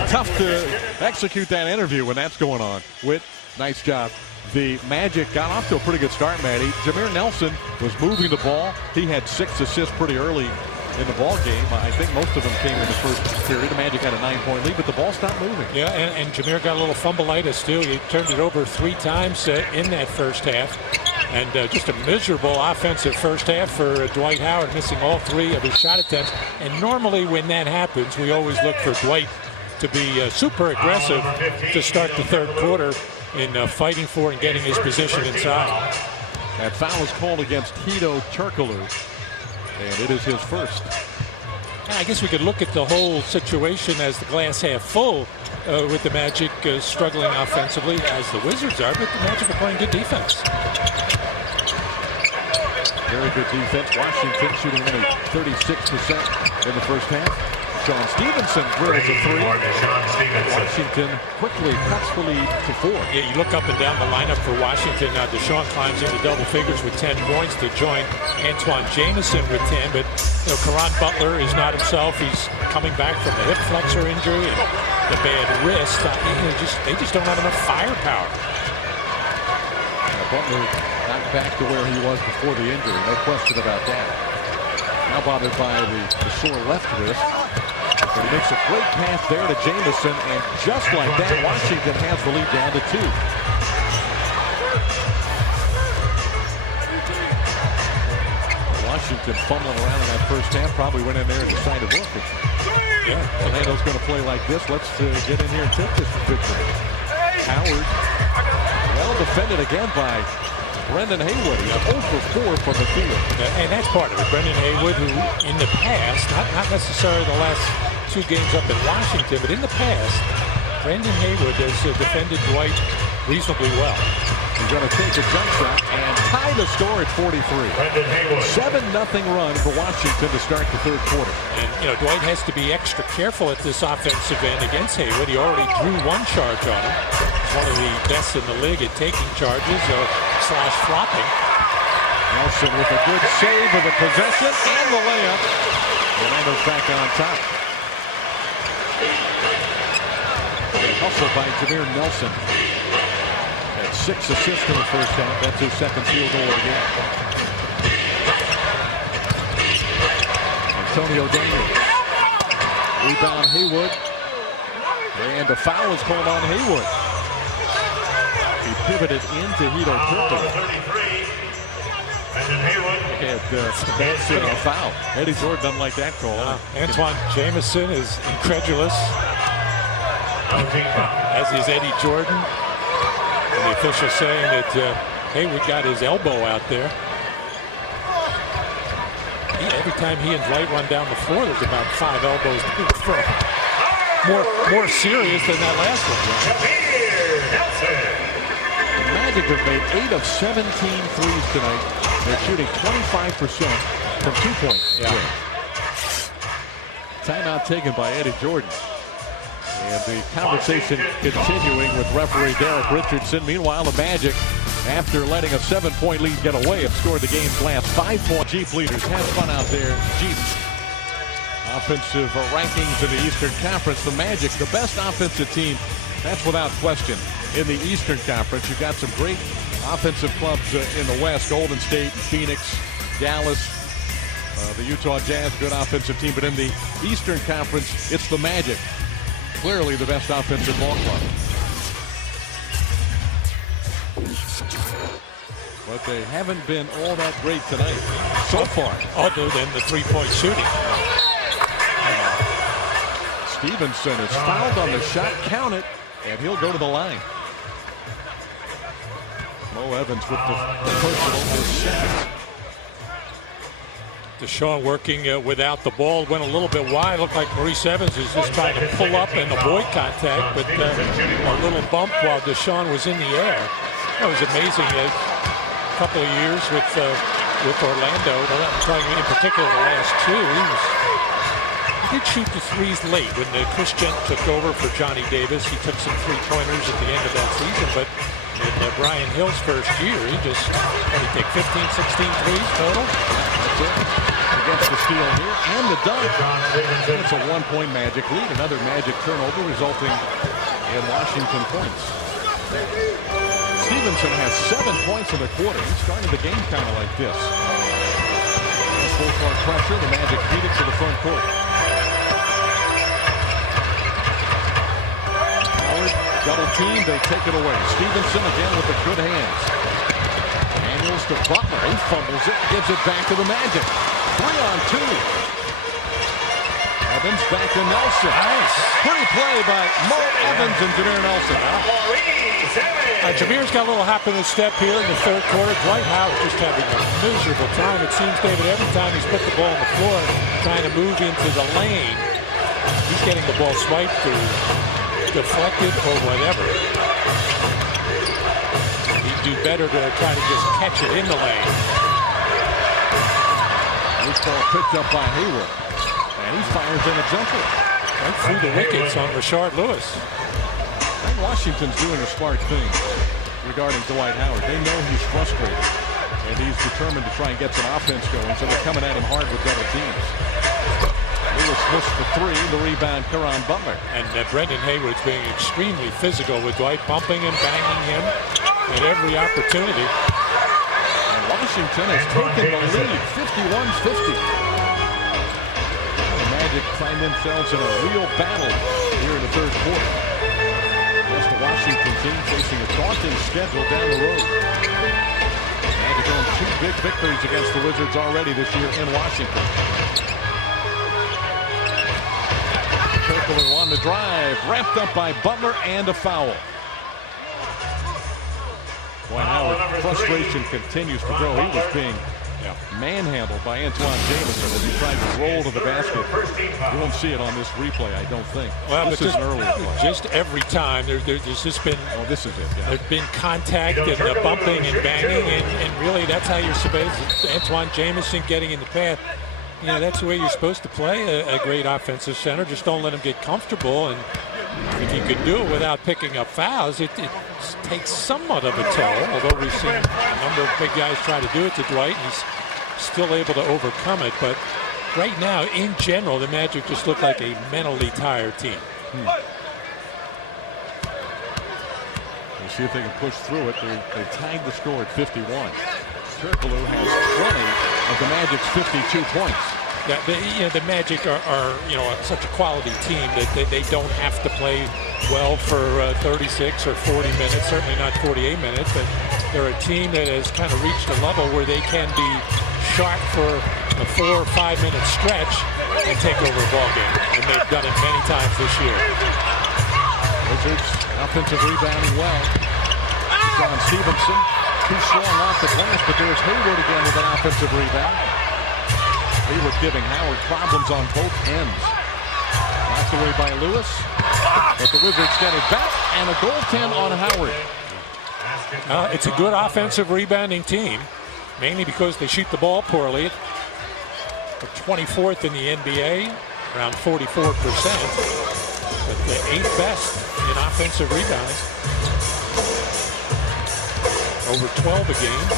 Tough to execute that interview when that's going on. Whit, nice job. The Magic got off to a pretty good start, Matty. Jameer Nelson was moving the ball. He had 6 assists pretty early in the ball game. I think most of them came in the first period. The Magic had a 9-point lead, but the ball stopped moving. Yeah, and Jameer got a little fumbleitis too. He turned it over 3 times in that first half. And just a miserable offensive first half for Dwight Howard, missing all 3 of his shot attempts. And normally when that happens, we always look for Dwight to be super aggressive to start the third quarter in fighting for and getting his position inside. That foul is called against Turkoglu, and it is his first. I guess we could look at the whole situation as the glass half full with the Magic struggling offensively as the Wizards are, but the Magic are playing good defense. Very good defense. Washington shooting only 36% in the first half. Stevenson drills a 3. Washington quickly cuts the lead to 4. Yeah, you look up and down the lineup for Washington. Now Deshaun climbs into double figures with 10 points to join Antoine Jamison with 10. But Caron Butler is not himself. He's coming back from the hip flexor injury and the bad wrist. They just don't have enough firepower. Butler not back to where he was before the injury. No question about that. Now bothered by the sore left wrist. But he makes a great pass there to Jamison, and just like that, Washington has the lead down to 2. Washington fumbling around in that first half, probably went in there and decided, look, yeah, Orlando's going to play like this. Let's get in here and take this victory. Howard, well defended again by Brendan Haywood. He's 0 for 4 from the field. And that's part of it. Brendan Haywood, who in the past, not necessarily the last 2 games up in Washington, but in the past, Brendan Haywood has defended Dwight reasonably well. He's going to take a jump shot and tie the score at 43. 7-0 run for Washington to start the third quarter. And, Dwight has to be extra careful at this offensive end against Haywood. He already drew 1 charge on him. He's one of the best in the league at taking charges / flopping. Nelson with a good save of the possession and the layup. Orlando's back on top. Hustle by Jameer Nelson. Had 6 assists in the first half. That's his second field goal of the game. Antonio Daniels. Rebound Haywood. And a foul is called on Haywood. He pivoted into Turkoglu. That's a foul. Eddie Jordan doesn't like that call. Antoine Jamison is incredulous, as is Eddie Jordan. And the official saying that Haywood got his elbow out there. Every time he and Dwight run down the floor, there's about 5 elbows being thrown. More serious than that last one. The Magic have made 8 of 17 threes tonight. They're shooting 25% from 2-point. Yeah. Timeout taken by Eddie Jordan. And the conversation continuing with referee Derek Richardson. Meanwhile, the Magic, after letting a 7-point lead get away, have scored the game's last 5-point. Jeep leaders, have fun out there. Jeep. Offensive rankings in the Eastern Conference. The Magic, the best offensive team, that's without question, in the Eastern Conference. You've got some great offensive clubs in the West, Golden State, Phoenix, Dallas, the Utah Jazz, good offensive team. But in the Eastern Conference, it's the Magic, clearly the best offensive ball club. But they haven't been all that great tonight so far. Other than the three-point shooting. Stevenson is fouled on the shot, count it, and he'll go to the line. Mo Evans with the personal, his second. Deshaun working without the ball, went a little bit wide. Looked like Maurice Evans is just trying to pull up and avoid contact, but a little bump while Deshaun was in the air. That was amazing. A couple of years with Orlando, I'm talking in particular the last two, he did shoot the threes late when Chris Gent took over for Johnny Davis. He took some three-pointers at the end of that season, but in Brian Hill's first year, he just, what did he take, 15, 16 threes total? That's it. Against the steal here and the dunk. It's a one-point Magic lead. Another Magic turnover resulting in Washington points. Stevenson has 7 points in the quarter. He started the game kind of like this. Full court pressure. The Magic beat it to the front court. Howard, double team. They take it away. Stevenson again with the good hands. Daniels to Butler. He fumbles it. Gives it back to the Magic. 3-on-2. Evans back to Nelson. Nice. Pretty play by Mo Evans and Jameer Nelson. Jameer's got a little hop in his step here in the third quarter. Dwight Howard just having a miserable time. It seems, David, every time he's put the ball on the floor, trying to move into the lane, he's getting the ball swiped or deflected or whatever. He'd do better to try to just catch it in the lane. This ball picked up by Haywood. And he fires in a jumper. Right through the wickets on Rashard Lewis. And Washington's doing a smart thing regarding Dwight Howard. They know he's frustrated, and he's determined to try and get some offense going, so they're coming at him hard with double teams. Lewis missed the three, the rebound, Caron Butler. And Brendan Haywood's being extremely physical with Dwight, bumping and banging him at every opportunity. And Washington has taken the lead, 51-50. The Magic find themselves in a real battle here in the third quarter. Against the Washington team facing a daunting schedule down the road. Magic own 2 big victories against the Wizards already this year in Washington. Turkoglu on the drive, wrapped up by Butler, and a foul. Dwight Howard, frustration continues to grow. He was being manhandled by Antoine Jamison as he tried to roll to the basket. You won't see it on this replay, I don't think. Well, this is an earlier play. Just every time there's just been. Oh, this is it. Yeah. There's been contact and bumping and banging, and really that's how you're supposed to. Antoine Jamison getting in the path. You know, that's the way you're supposed to play a great offensive center. Just don't let him get comfortable. And if you could do it without picking up fouls, it takes somewhat of a toll. Although we've seen a number of big guys try to do it to Dwight, and he's still able to overcome it. But right now, in general, the Magic just look like a mentally tired team. We'll see if they can push through it. They tied the score at 51. Turkoglu has 20 of the Magic's 52 points. Yeah, the Magic are such a quality team that they don't have to play well for 36 or 40 minutes, certainly not 48 minutes, but they're a team that has kind of reached a level where they can be sharp for a 4 or 5 minute stretch and take over a ball game, and they've done it many times this year. Wizards offensive rebounding well. John Stevenson too strong off the glass, but there's Haywood again with an offensive rebound. Haywood giving Howard problems on both ends. Knocked away by Lewis, but the Wizards get it back, and a goaltend on Howard. It's a good offensive rebounding team, mainly because they shoot the ball poorly. They're 24th in the NBA, around 44%, but the 8th best in offensive rebounding. Over 12 a game.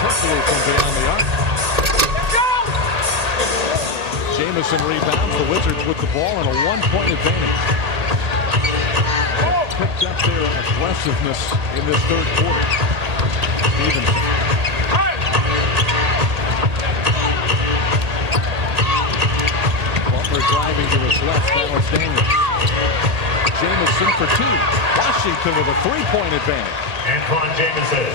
Turkoglu from beyond the arc. Jamison rebounds. The Wizards with the ball and a 1-point advantage. picked up their aggressiveness in this third quarter. Stevenson. Butler driving to his left. Now it's Daniels. Jamison for two. Washington with a three-point advantage. Jamison.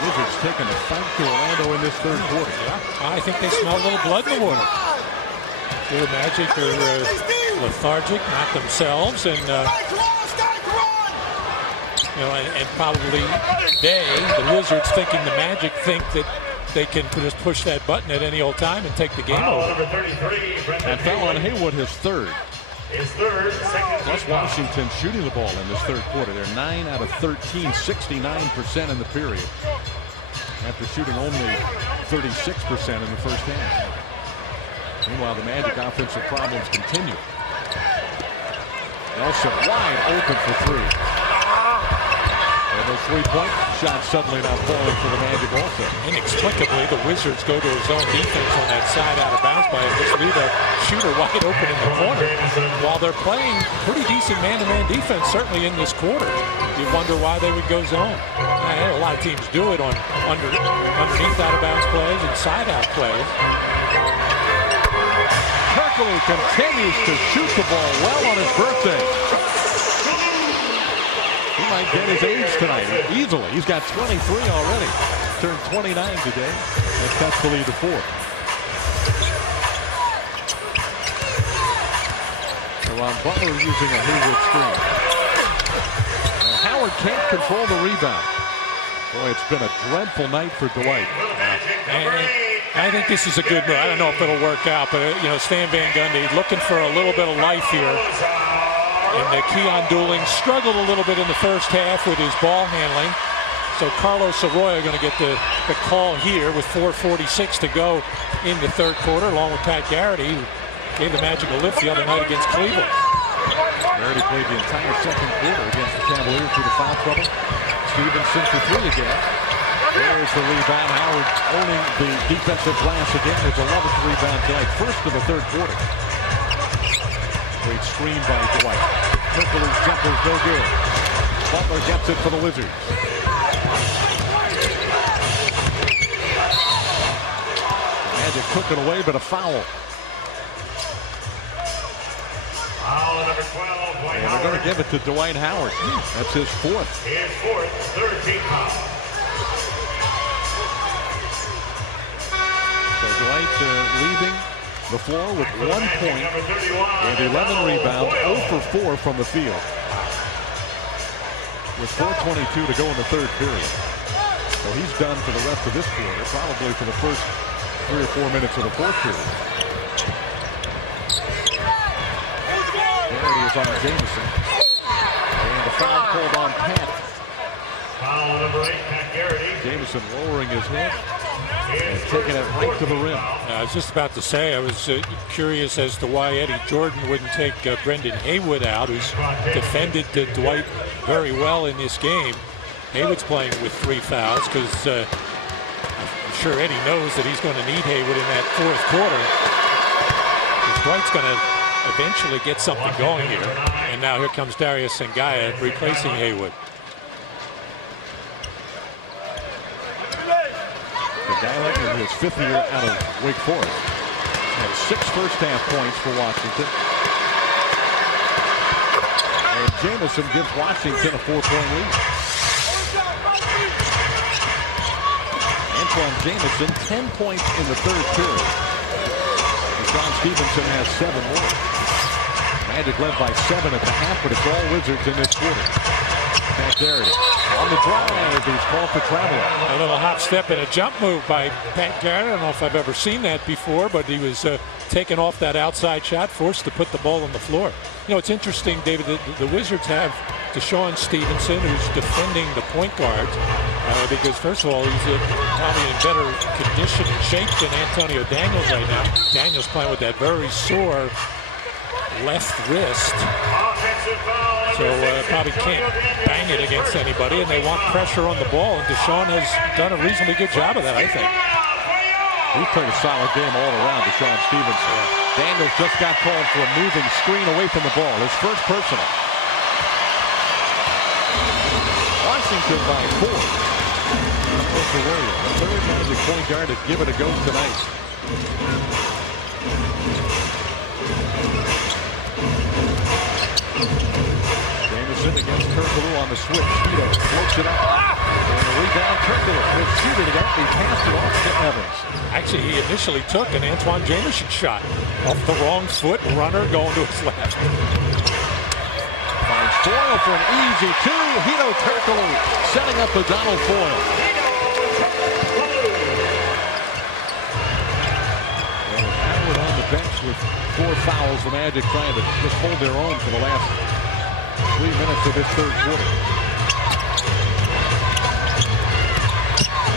Wizards taking a fight to Orlando in this third quarter. Yeah, I think they smell a little blood in the water. The Magic are lethargic, not themselves, and and probably the Wizards, thinking the Magic think that they can just push that button at any old time and take the game over. And foul on Haywood, his third. Plus Washington shooting the ball in this third quarter. They're 9 out of 13, 69% in the period, after shooting only 36% in the first half. Meanwhile, the Magic offensive problems continue. Nelson wide open for three. And those three-point shots suddenly not falling for the Magic also. Inexplicably, the Wizards go to a zone defense on that side out of bounds play and just leave a shooter wide open in the corner. While they're playing pretty decent man-to-man defense, certainly in this quarter. You wonder why they would go zone. A lot of teams do it on underneath out-of-bounds plays and side-out plays. Turkoglu continues to shoot the ball well on his birthday. He might get his age tonight easily. He's got 23 already. Turned 29 today. And cuts the lead to 4. Butler using a Haywood screen. And Howard can't control the rebound. Boy, it's been a dreadful night for Dwight. I think this is a good move. I don't know if it'll work out, but Stan Van Gundy looking for a little bit of life here. And Keon Dooling struggled a little bit in the first half with his ball handling. So Carlos Arroyo going to get the call here with 4:46 to go in the third quarter, along with Pat Garrity, who gave the Magic a lift the other night against Cleveland. Garrity played the entire second quarter against the Cavaliers through the foul trouble. Stevenson for three again. There's the rebound. Howard owning the defensive glass again. His 11th rebound tonight. First of the third quarter. Great screen by Dwight. Turkoglu's jumper's no good. Butler gets it for the Wizards. Magic took it away, but a foul. Foul number 12, Dwight And they're Howard. going to give it to Dwight Howard. That's his fourth. His fourth, third team foul. So Dwight leaving the floor with 1 point and 11 rebounds, 0 for 4 from the field. With 4:22 to go in the third period. So he's done for the rest of this quarter, probably for the first 3 or 4 minutes of the fourth period. There he is on Jamison. And the foul called on Pat. Foul number 8, Pat Garrity. Jamison lowering his head and taking it right to the rim. I was just about to say, I was curious as to why Eddie Jordan wouldn't take Brendan Haywood out, who's defended Dwight very well in this game. Haywood's playing with 3 fouls because I'm sure Eddie knows that he's going to need Haywood in that fourth quarter. Dwight's going to eventually get something going here. And now here comes Darius Sangaya replacing Haywood. The guy in his 5th year out of Wake Forest had 6 first-half points for Washington. And Jamison gives Washington a 4-point lead. Antoine Jamison, 10 points in the third period. And John Stevenson has 7 more. Magic led by 7 at the half, but it's all Wizards in this quarter. Pat Garrity on the drive. He's called for traveling. A little hop step and a jump move by Pat Garrett. I don't know if I've ever seen that before, but he was taken off that outside shot, forced to put the ball on the floor. It's interesting, David, the Wizards have Deshaun Stevenson, who's defending the point guards, because first of all, he's probably in better condition and shape than Antonio Daniels right now. Daniels playing with that very sore left wrist. So probably can't bang it against anybody, and they want pressure on the ball, and Deshaun has done a reasonably good job of that, I think. He played a solid game all around to Sean Stevenson. Daniels just got called for a moving screen away from the ball. His first personal. Washington by 4. The third Magic point guard to give it a go tonight. Jamison against Turkoglu on the switch. Hito floats it up. And the rebound, Turkoglu will shoot it again. He passed it off to Evans. Actually, he initially took an Antoine Jamison shot off the wrong foot, runner going to his left. Finds Foyle for an easy two. Hito Turkoglu setting up the Donald Foyle. And Haywood on the bench with 4 fouls. The Magic trying to just hold their own for the last 3 minutes of this third quarter.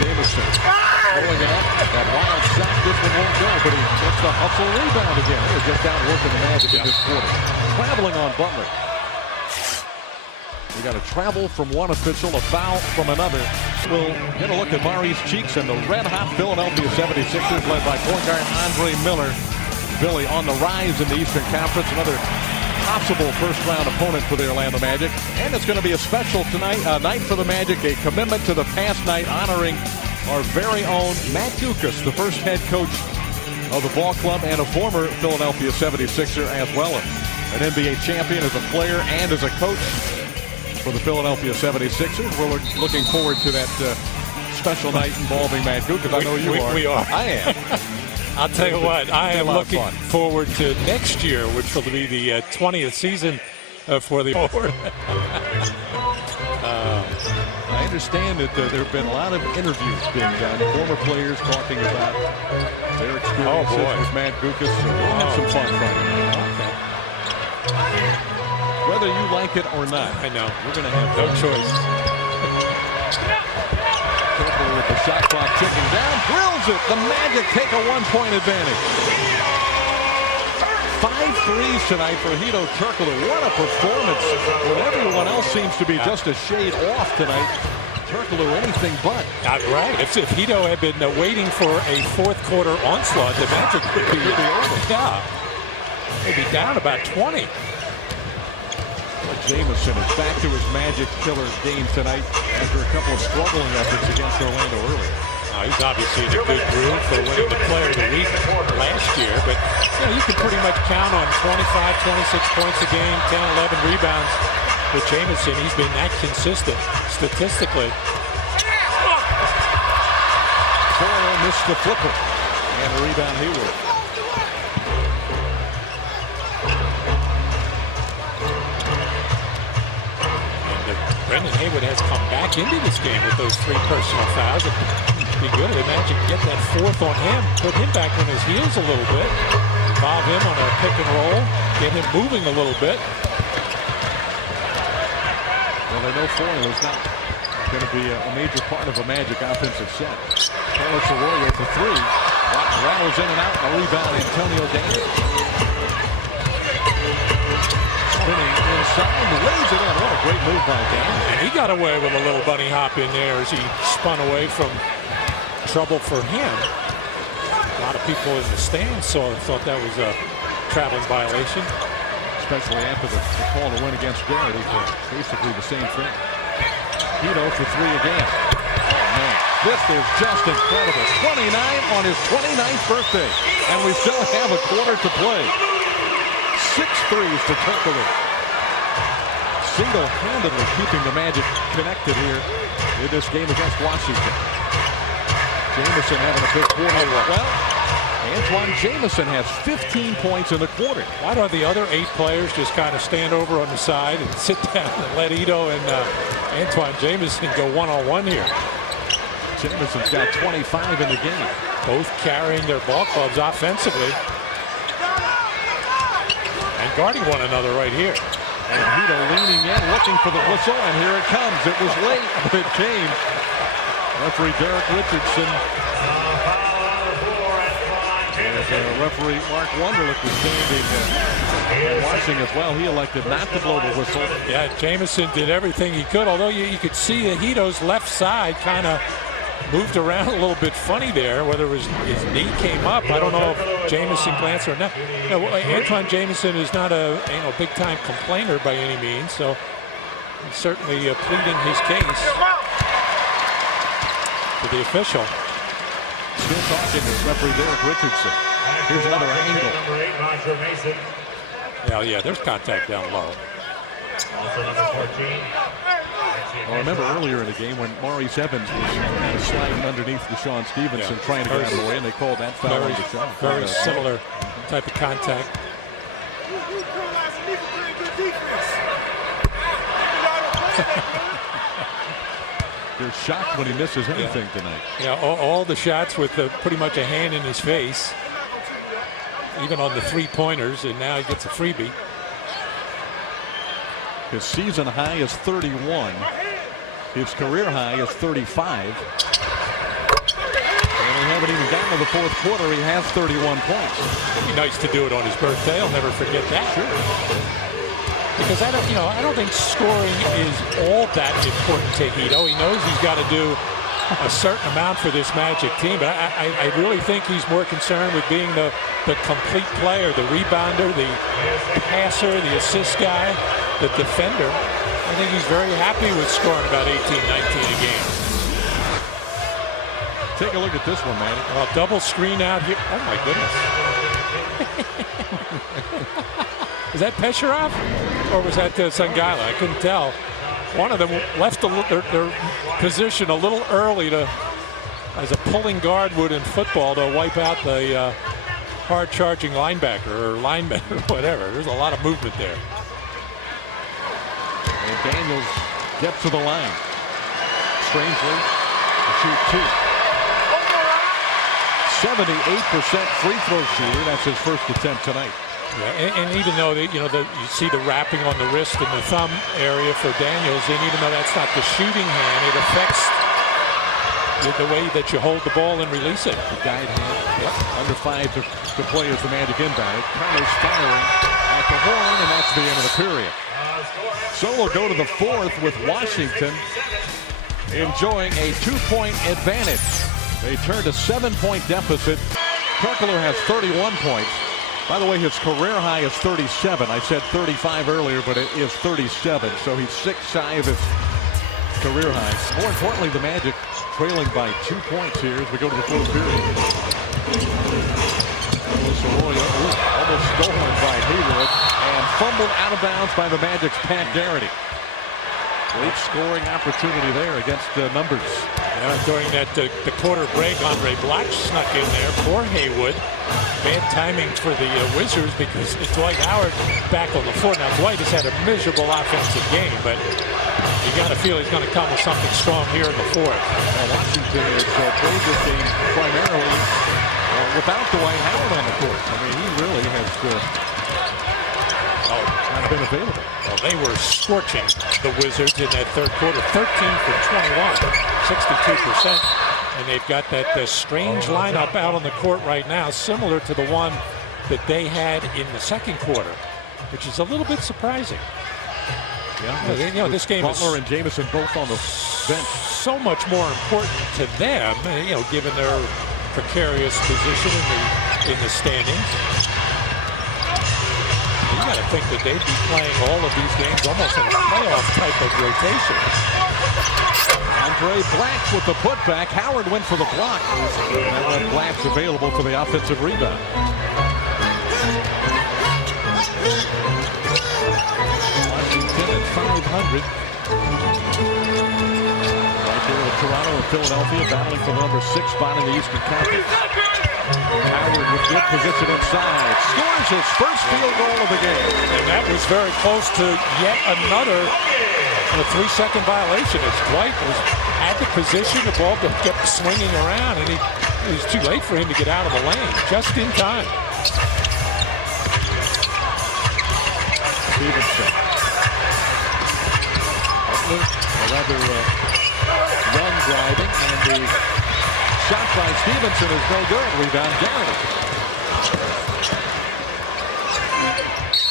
Jamison throwing it up. That wild shot, this one won't go, but he gets the hustle rebound again. They're just outworking the Magic in this quarter. Traveling on Butler. We got a travel from one official, a foul from another. We'll get a look at Maurice Cheeks and the red-hot Philadelphia 76ers led by point guard Andre Miller. Billy on the rise in the Eastern Conference. Another possible first-round opponent for the Orlando Magic. And it's going to be a special tonight, night for the Magic, a commitment to the past night honoring our very own Matt Dukas, the first head coach of the ball club and a former Philadelphia 76er as well. An NBA champion as a player and as a coach for the Philadelphia 76ers. We're looking forward to that special night involving Matt Dukas. I know you are. We are. I am. I'll tell you what, I am looking forward to next year, which will be the 20th season for the award. I understand that there have been a lot of interviews being done, former players talking about their experiences with Matt Dukas. So we'll have some fun Friday. Whether you like it or not, I know we're going to have no choice. Careful with the shot clock ticking down. Drills it. The Magic take a 1-point advantage. 5 threes tonight for Hito Turkoglu. What a performance when everyone else seems to be just a shade off tonight. Turkoglu anything but. Right. If Hito had been waiting for a fourth quarter onslaught, the Magic would be over. Yeah. They'd be down about 20. Jamison is back to his Magic killer game tonight after a couple of struggling efforts against Orlando early. He's obviously in a good groove for winning the Player of the Week last year, but you can pretty much count on 25, 26 points a game, 10, 11 rebounds with Jamison. He's been that consistent statistically. Foyle missed the flipper, and the rebound Haywood. Brendan Haywood has come back into this game with those 3 personal fouls. It'd be good if the Magic get that 4th on him, put him back on his heels a little bit, involve him on a pick and roll, get him moving a little bit. Well, they know Foyle is not going to be a major part of a Magic offensive set. Carlos Arroyo for 3. Rattles in and out. A rebound, Antonio Davis. Spinning inside, lays it in. What a great move by Davis. And he got away with a little bunny hop in there as he spun away from trouble for him. A lot of people in the stands thought that was a traveling violation. Especially after the call to win against Garrity for basically the same thing. Hito for 3 again. Oh, man. This is just incredible. 29 on his 29th birthday. And we still have a quarter to play. 6 threes to Turkoglu. Single-handedly keeping the Magic connected here in this game against Washington. Jamison having a big quarter. Well, Antoine Jamison has 15 points in the quarter. Why don't the other 8 players just kind of stand over on the side and sit down and let Hito and Antoine Jamison go one-on-one here? Jamison's got 25 in the game. Both carrying their ball clubs offensively. And guarding one another right here. And Hito leaning in, looking for the whistle, and here it comes. It was late, but it came. Referee Derek Richardson. And referee Mark Wunderlich was standing and watching as well. He elected not to blow the whistle. Yeah, Jamison did everything he could, although you could see that Hito's left side kind of moved around a little bit funny there. Whether it was his knee came up, I don't know if Jamison glanced or not. You know, Antoine Jamison is not a big-time complainer by any means, so he's certainly pleading his case to the official. Still talking to referee Derek Richardson. Here's another angle. Number 8, Roger Mason. Yeah, there's contact down low. Also number 14. I remember earlier in the game when Maurice Evans was kind of sliding underneath Deshaun Stevenson, trying to get out of the way, and they called that foul on Deshaun. Very similar type of contact. They're shocked when he misses anything tonight. Yeah, all the shots with pretty much a hand in his face, even on the three-pointers, and now he gets a freebie. His season high is 31. His career high is 35. And we haven't even gotten to the fourth quarter. He has 31 points. It'd be nice to do it on his birthday. I'll never forget that. Sure. Because I don't think scoring is all that important to Hito. He knows he's got to do a certain amount for this Magic team, but I really think he's more concerned with being the complete player, the rebounder, the passer, the assist guy, the defender. I think he's very happy with scoring about 18, 19 a game. Take a look at this one, man. Well, double screen out here. Oh, my goodness. Is that Pesharov or was that Sangaila? I couldn't tell. One of them left their position a little early as a pulling guard would in football to wipe out the hard-charging linebacker or lineman or whatever. There's a lot of movement there. And Daniels gets to the line. Strangely, to shoot two. 78% free throw shooter. That's his first attempt tonight. Yeah, and even though you see the wrapping on the wrist and the thumb area for Daniels, and even though that's not the shooting hand, it affects the way that you hold the ball and release it. The guide hand. Yep. Under 5 to play as the Magic inbound. Carlos firing at the horn, and that's the end of the period. So we'll go to the fourth with Washington enjoying a 2-point advantage. They turned a 7-point deficit. Turkoglu has 31 points. By the way, his career high is 37. I said 35 earlier, but it is 37. So he's 6 shy of his career high. More importantly, the Magic trailing by 2 points here as we go to the fourth period. Almost stolen by Haywood and fumbled out of bounds by the Magic's Pat Garrity. Great scoring opportunity there against numbers. During that the quarter break, Andre Black snuck in there for Haywood. Bad timing for the Wizards because Dwight Howard back on the floor. Now, Dwight has had a miserable offensive game, but you got to feel he's going to come with something strong here in the fourth. Now, Washington has played this game primarily without Dwight Howard on the court. I mean, he really has not been available. Well, they were scorching the Wizards in that third quarter. 13 for 21, 62%. And they've got that strange lineup out on the court right now, similar to the one that they had in the second quarter, which is a little bit surprising. Yeah, this game is Butler and Jamison both on the bench. So much more important to them, given their precarious position in the standings. You got to think that they'd be playing all of these games almost in a playoff type of rotation. Andre Black with the putback. Howard went for the block. And Black's available for the offensive rebound. Washington at 500. Right there with Toronto and Philadelphia battling for the number 6 spot in the Eastern Conference. Howard with good position inside. Scores his first field goal of the game. And that was very close to yet another 3-second violation. As Dwight had the position, the ball kept swinging around, and it was too late for him to get out of the lane just in time. Stevenson. Butler, a rather young driving, and the shot by Stevenson is no good. Rebound Garrett.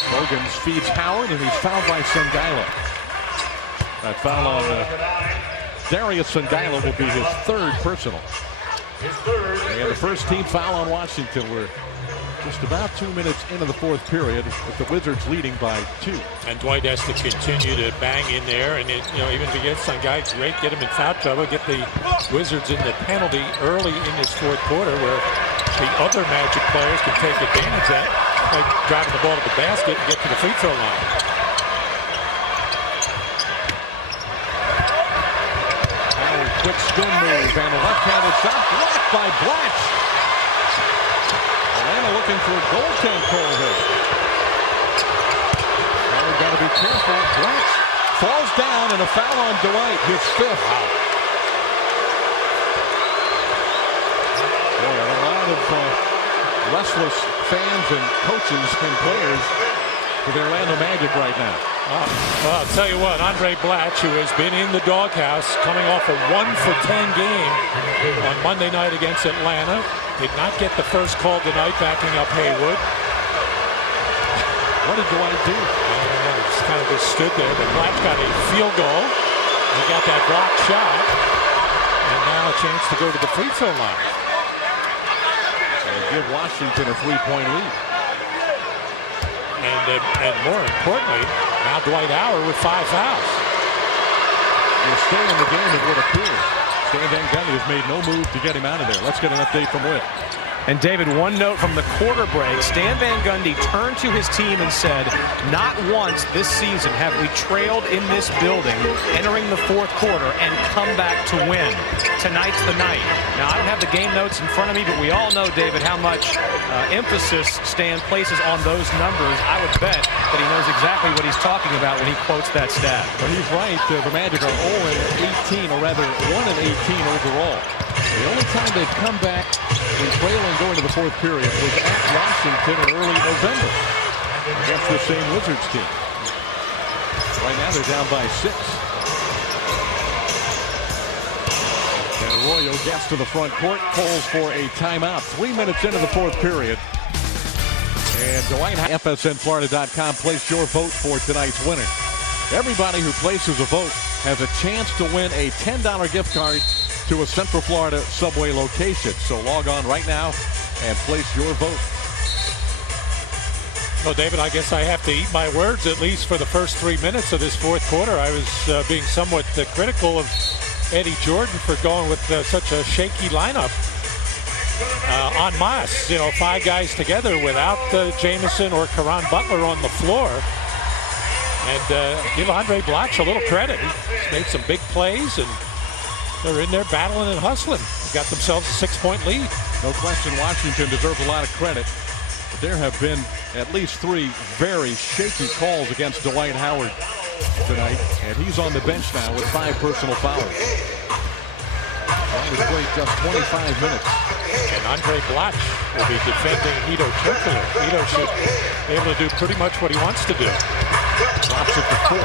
Bogans feeds Howard, and he's fouled by Sangaila. That foul on Darius Sangala will be his third personal. And the first team foul on Washington. We're just about 2 minutes into the fourth period, with the Wizards leading by 2. And Dwight has to continue to bang in there, and even if he gets some guy great, get him in foul trouble, get the Wizards in the penalty early in this fourth quarter, where the other Magic players can take advantage of that, like driving the ball to the basket and get to the free throw line. Quick spin move and a left-handed shot blocked by Blatch. Atlanta looking for a goaltend call there. Now we've got to be careful. Blatch falls down and a foul on Dwight, his 5th. Wow. Boy, a lot of restless fans and coaches and players for the Orlando Magic right now. Well, I'll tell you what, Andre Blatch, who has been in the doghouse coming off a 1-for-10 game on Monday night against Atlanta, did not get the first call tonight backing up Haywood. What did Dwight do? I don't know, he just kind of stood there, but Blatch got a field goal. He got that blocked shot, and now a chance to go to the free throw line. And give Washington a 3-point lead. And more importantly, now Dwight Howard with 5 fouls. He'll stay in the game, it would appear. Stan Van Gundy has made no move to get him out of there. Let's get an update from Whit. And David, one note from the quarter break. Stan Van Gundy turned to his team and said, not once this season have we trailed in this building entering the fourth quarter and come back to win. Tonight's the night. Now, I don't have the game notes in front of me, but we all know, David, how much emphasis Stan places on those numbers. I would bet that he knows exactly what he's talking about when he quotes that stat. But he's right. The Magic are 0-18, or rather 1-18 overall. The only time they've come back when trailing going to the fourth period was at Washington in early November against the same Wizards team. Right now they're down by 6. And Arroyo gets to the front court, calls for a timeout. 3 minutes into the fourth period. And Dwight, FSNFlorida.com, place your vote for tonight's winner. Everybody who places a vote has a chance to win a $10 gift card to a Central Florida Subway location. So log on right now and place your vote. Well, David, I guess I have to eat my words, at least for the first 3 minutes of this fourth quarter. I was being somewhat critical of Eddie Jordan for going with such a shaky lineup. En masse, 5 guys together without Jamison or Caron Butler on the floor. And give Andre Blatch a little credit. He's made some big plays, and they're in there battling and hustling. Got themselves a 6-point lead. No question Washington deserves a lot of credit. But there have been at least 3 very shaky calls against Dwight Howard tonight. And he's on the bench now with 5 personal fouls. He's played just 25 minutes. And Andre Blatch will be defending Hedo Turkoglu. Hedo should be able to do pretty much what he wants to do. Drops it to Foyle.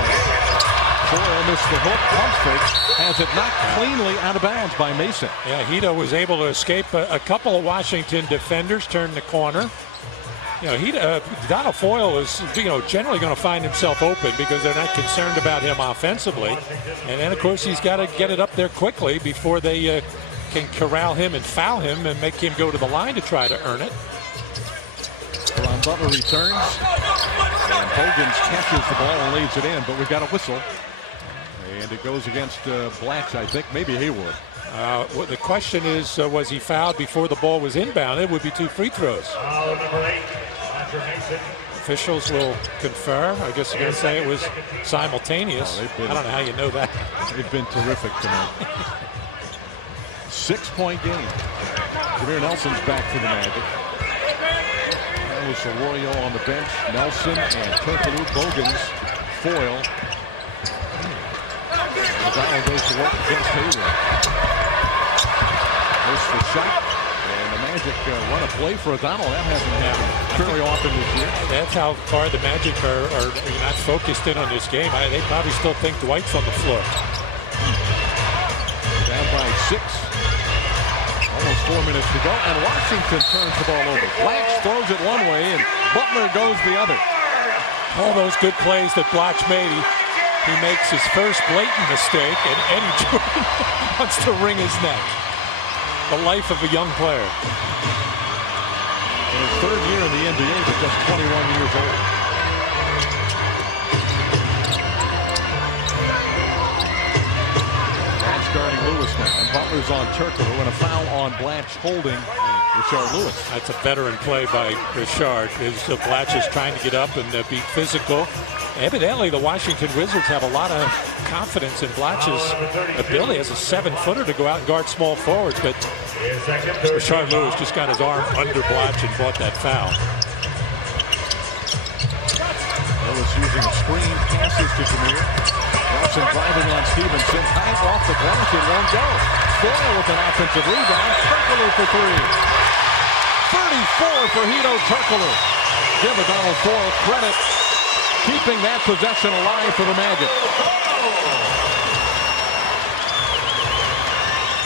Foyle missed the hook. Pump fake. Has it knocked cleanly out of bounds by Mason. Yeah, Hedo was able to escape a couple of Washington defenders, turn the corner. Donald Foyle is, generally going to find himself open because they're not concerned about him offensively. And then, of course, he's got to get it up there quickly before they can corral him and foul him and make him go to the line to try to earn it. Ron Butler returns. And Bogans catches the ball and leaves it in, but we've got a whistle. And it goes against Blatch, I think, maybe Haywood. Well, the question is, was he fouled before the ball was inbound? It would be 2 free throws. Foul number 8, Jamison. Officials will confer. I guess you're going to say it was simultaneous. I don't know how you know that. They've been terrific tonight. 6-point game. Jameer Nelson's back to the Magic. That was Arroyo on the bench. Nelson and Turkoglu, Bogans, Foyle. O'Donnell goes to work against Haywood. Missed the shot. And the Magic run a play for O'Donnell. That hasn't happened fairly often this year. That's how far the Magic are not focused in on this game. They probably still think Dwight's on the floor. Down by 6. Almost 4 minutes to go. And Washington turns the ball over. Blatch throws it one way and Butler goes the other. All those good plays that Blatch made. He makes his first blatant mistake, and Eddie Jordan wants to wring his neck. The life of a young player. In his third year in the NBA, but just 21 years old. Blanche guarding Lewis now, and Butler's on Turkoglu, and a foul on Blanche holding Richard Lewis. That's a veteran play by Richard. Blanche is trying to get up and be physical. Evidently, the Washington Wizards have a lot of confidence in Blanche's ability as a 7-footer to go out and guard small forwards, but Richard Lewis just got his arm under Blanche and bought that foul. Lewis using a screen, passes to Jameer. Nelson driving on Stevenson, high off the glass, it won't go. Foyle with an offensive rebound, Turkoglu for 3. 34 for Hedo Turkoglu. Give Donald Foyle credit, keeping that possession alive for the Magic.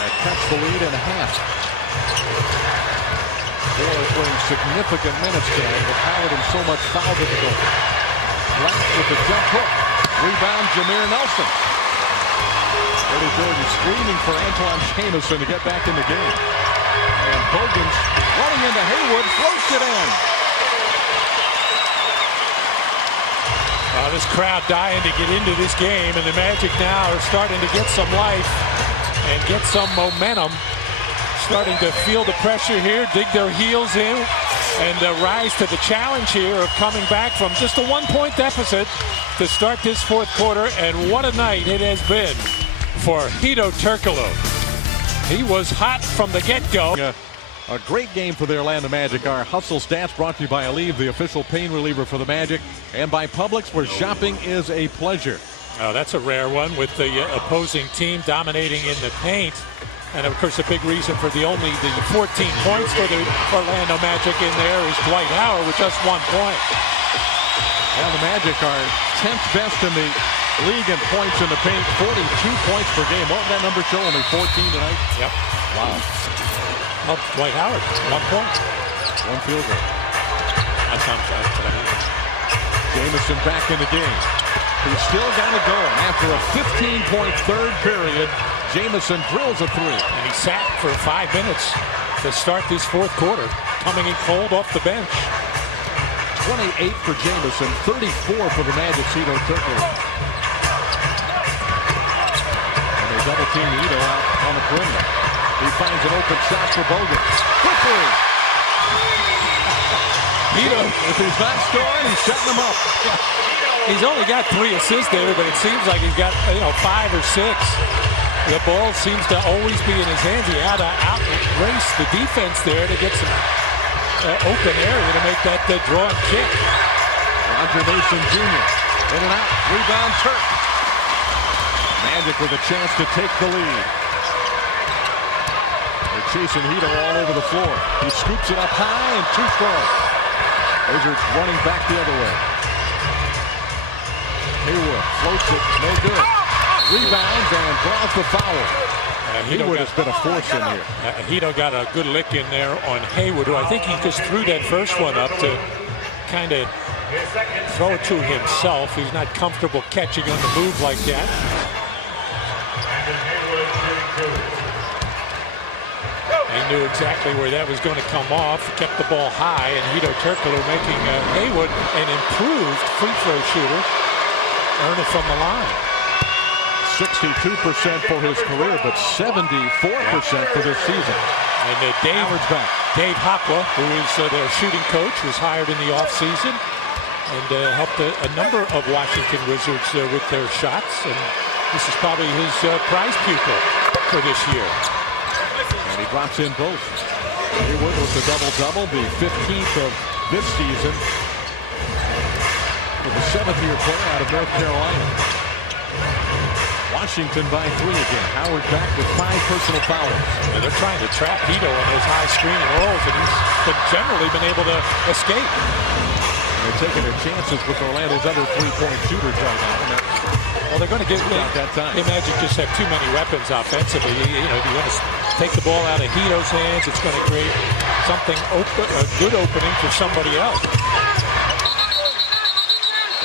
That cuts the lead in half. Foyle playing significant minutes today with Howard and so much foul difficulty. Blanche with the jump hook. Rebound, Jameer Nelson. Eddie Jordan screaming for Antoine Jamison to get back in the game. And Bogans running into Haywood, floats it in. This crowd dying to get into this game, and the Magic now are starting to get some life and get some momentum. Starting to feel the pressure here, dig their heels in, and rise to the challenge here of coming back from just a 1-point deficit to start this fourth quarter. And what a night it has been for Hedo Turkoglu. He was hot from the get-go. A great game for the Orlando Magic. Our Hustle Stats brought to you by Aleve, the official pain reliever for the Magic, and by Publix, where shopping is a pleasure. Oh, that's a rare one with the opposing team dominating in the paint. And, of course, a big reason for the 14 points for the Orlando Magic in there is Dwight Howard with just 1 point. Well, the Magic are 10th best in the league in points in the paint, 42 points per game. What did that number show? Only 14 tonight? Yep. Wow. Oh, Dwight Howard, 1 point. 1 field goal. That's what I meant. Jamison back in the game. He's still got it going. After a 15-point third period, Jamison drills a 3. And he sat for 5 minutes to start this fourth quarter, coming in cold off the bench. 28 for Jamison, 34 for the Magic. Hedo Turkoglu. And they double team Hedo out on the perimeter. He finds an open shot for Bogans. Quickly! Hedo, if he's not scoring, he's setting them up. He's only got 3 assists there, but it seems like he's got 5 or 6. The ball seems to always be in his hands. He had to outrace the defense there to get some open area to make that draw and kick. Roger Mason Jr. in and out. Rebound Turk. Magic with a chance to take the lead. They're chasing Hedo all over the floor. He scoops it up high and 2 strong. Wizards running back the other way. Haywood floats it, no good. Rebounds and draws the foul. Haywood has been a force in here. Hedo got a good lick in there on Haywood, who I think he just threw that first one up to kind of throw it to himself. He's not comfortable catching on the move like that. He knew exactly where that was going to come off. Kept the ball high, and Hedo Turkoglu making Haywood an improved free throw shooter. Earn it from the line. 62% for his career, but 74% for this season. And Dave Hopla, who is their shooting coach, was hired in the offseason and helped a number of Washington Wizards with their shots. And this is probably his prize pupil for this year. And he drops in both. Haywood with the double-double, the 15th of this season for the 7th-year player out of North Carolina. Washington by 3 again. Howard back with 5 personal fouls. And they're trying to trap Hedo on those high screening rolls, and he's generally been able to escape. And they're taking their chances with Orlando's other 3-point shooters right now. Well, they're going to get that time. Magic just have too many weapons offensively. If you want to take the ball out of Hedo's hands, it's going to create something a good opening for somebody else.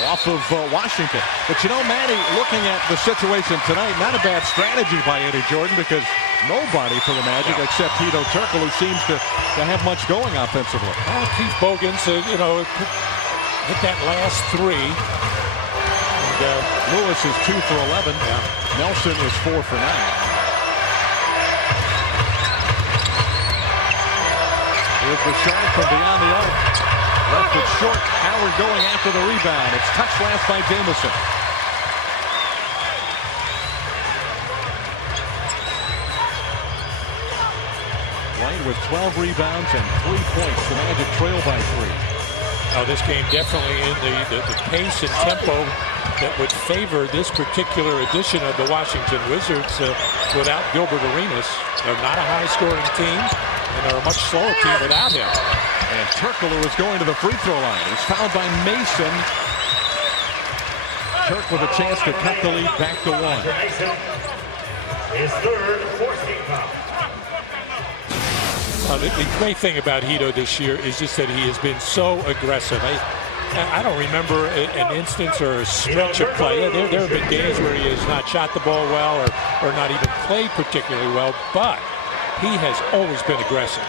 off of Washington. But you know, Manny, looking at the situation tonight, not a bad strategy by Eddie Jordan, because nobody for the Magic except Hedo Turkoglu seems to have much going offensively. Keith Bogans, you know, hit that last three. And, Lewis is 2 for 11. Yeah. Nelson is 4 for 9. Here's Richard from beyond the arc. Left it short. Howard going after the rebound. It's touched last by Jamison. White with 12 rebounds and 3 points. The Magic trail by 3. Oh, this game definitely in the pace and tempo that would favor this particular edition of the Washington Wizards without Gilbert Arenas. They're not a high-scoring team, and they're a much slower team without him. And Turkoglu is going to the free throw line. He's fouled by Mason. Turk with a chance to cut the lead back to 1. His third forcing foul. The great thing about Hedo this year is just that he has been so aggressive. I don't remember an instance or a stretch of play. There have been games where he has not shot the ball well or not even played particularly well, but he has always been aggressive.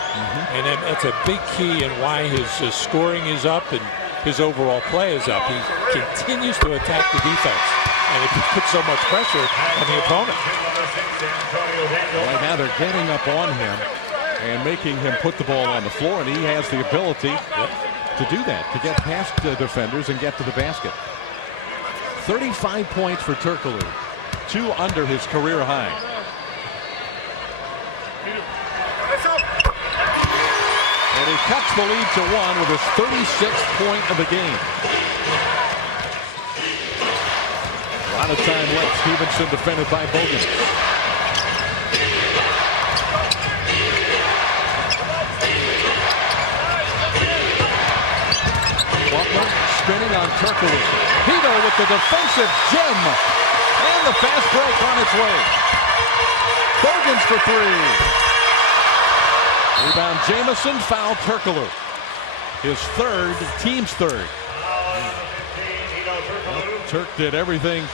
And that's a big key in why his scoring is up and his overall play is up. He continues to attack the defense, and it puts so much pressure on the opponent. Right now they're getting up on him and making him put the ball on the floor, and he has the ability to do that, to get past the defenders and get to the basket. 35 points for Turkoglu, 2 under his career high. And he cuts the lead to 1 with his 36th point of the game. A lot of time left. Stevenson defended by Bogans. Butler spinning on Turkoglu. Hedo with the defensive gem. And the fast break on its way. Bogans for 3. Rebound Jamison, foul Turkoglu. His third, team's third. Well, Turk did everything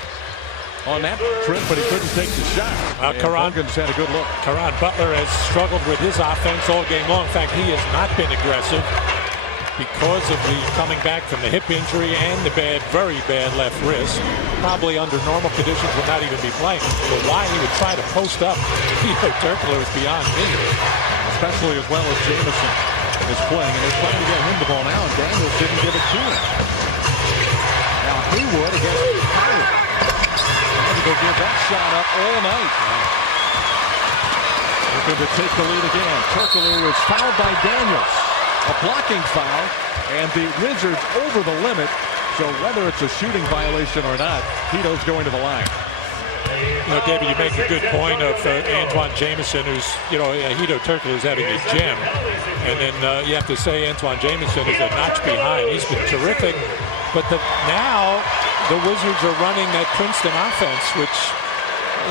on that trip, but he couldn't take the shot. Bogans had a good look. Caron Butler has struggled with his offense all game long. In fact, he has not been aggressive because of the coming back from the hip injury and the very bad left wrist. Probably under normal conditions would not even be playing. But why he would try to post up Turkoglu is beyond me. Especially as well as Jamison is playing. And they're trying to get him the ball now, and Daniels didn't give it to him. Now Haywood against Haywood. Trying to go give that shot up all night. Looking to take the lead again. Turkoglu is fouled by Daniels. A blocking foul, and the Wizards over the limit. So whether it's a shooting violation or not, Hedo's going to the line. You know, David, you make a good point of Antoine Jamison, who's, you know, Hedo Turkoglu is having a gem. And then you have to say Antoine Jamison is a notch behind. He's been terrific. But now the Wizards are running that Princeton offense, which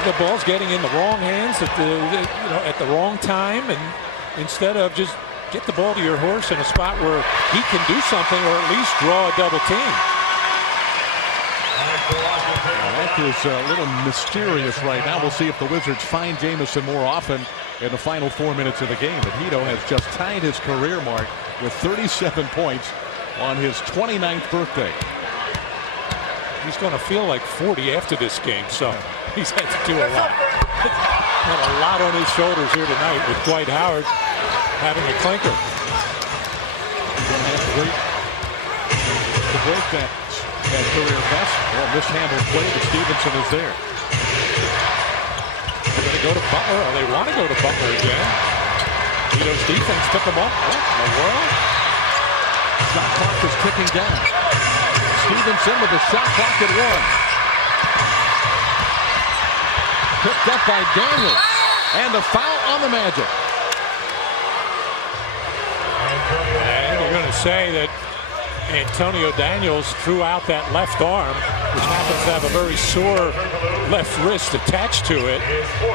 the ball's getting in the wrong hands at the wrong time. And instead of just get the ball to your horse in a spot where he can do something or at least draw a double team. That is a little mysterious right now. We'll see if the Wizards find Jamison more often in the final 4 minutes of the game. But Hedo has just tied his career mark with 37 points on his 29th birthday. He's going to feel like 40 after this game, so he's had to do a lot. Had a lot on his shoulders here tonight with Dwight Howard having a clinker. He's going to have to wait to break that career best. Well, mishandled play, but Stevenson is there. They're going to go to Butler, or they want to go to Butler again. Hedo's defense took him up. What in the world? Shot clock is ticking down. Stevenson with the shot clock at 1. Picked up by Daniels. And the foul on the Magic. And you're going to say that Antonio Daniels threw out that left arm, which happens to have a very sore left wrist attached to it.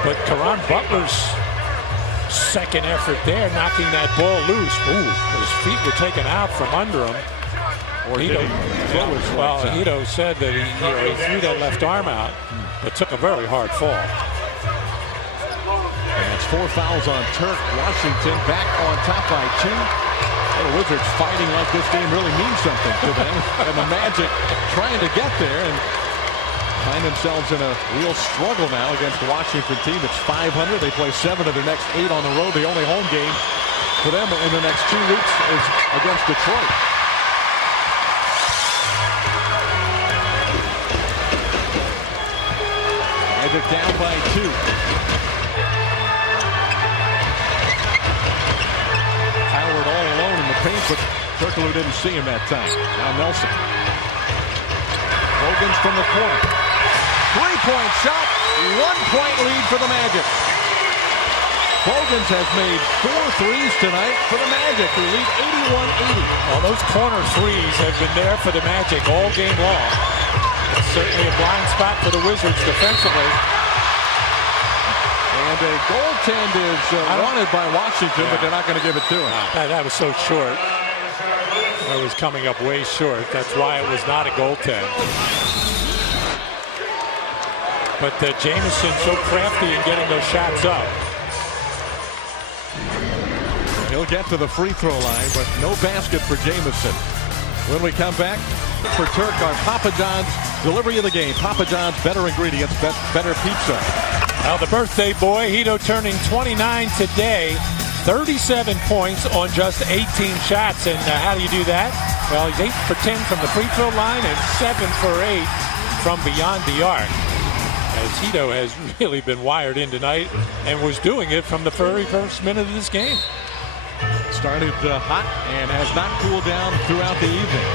But Caron Butler's second effort there, knocking that ball loose. Ooh, his feet were taken out from under him. Or did he throw his well, legs out? Hito said that he threw that left arm out, but took a very hard fall. And it's 4 fouls on Turk. Washington back on top by 2. The Wizards fighting like this game really means something to them. And the Magic trying to get there and find themselves in a real struggle now against the Washington team. It's 500. They play 7 of their next 8 on the road. The only home game for them in the next 2 weeks is against Detroit. Magic down by 2. Howard all alone in the paint, but Turkoglu didn't see him that time. Now Nelson. Bogans from the corner. 3-point shot. 1-point lead for the Magic. Bogans has made 4 threes tonight for the Magic, who lead 81-80. Well, those corner threes have been there for the Magic all game long. It's certainly a blind spot for the Wizards defensively. And a goaltend is wanted by Washington, but they're not going to give it to him. That was so short. It was coming up way short. That's why it was not a goaltend. But Jamison so crafty in getting those shots up. He'll get to the free throw line, but no basket for Jamison. When we come back, for Turk, our Papa John's delivery of the game. Papa John's, better ingredients, better pizza. Now the birthday boy, Hito, turning 29 today. 37 points on just 18 shots. And how do you do that? Well, he's 8 for 10 from the free throw line and 7 for 8 from beyond the arc. As Hito has really been wired in tonight and was doing it from the very first minute of this game. Started hot and has not cooled down throughout the evening.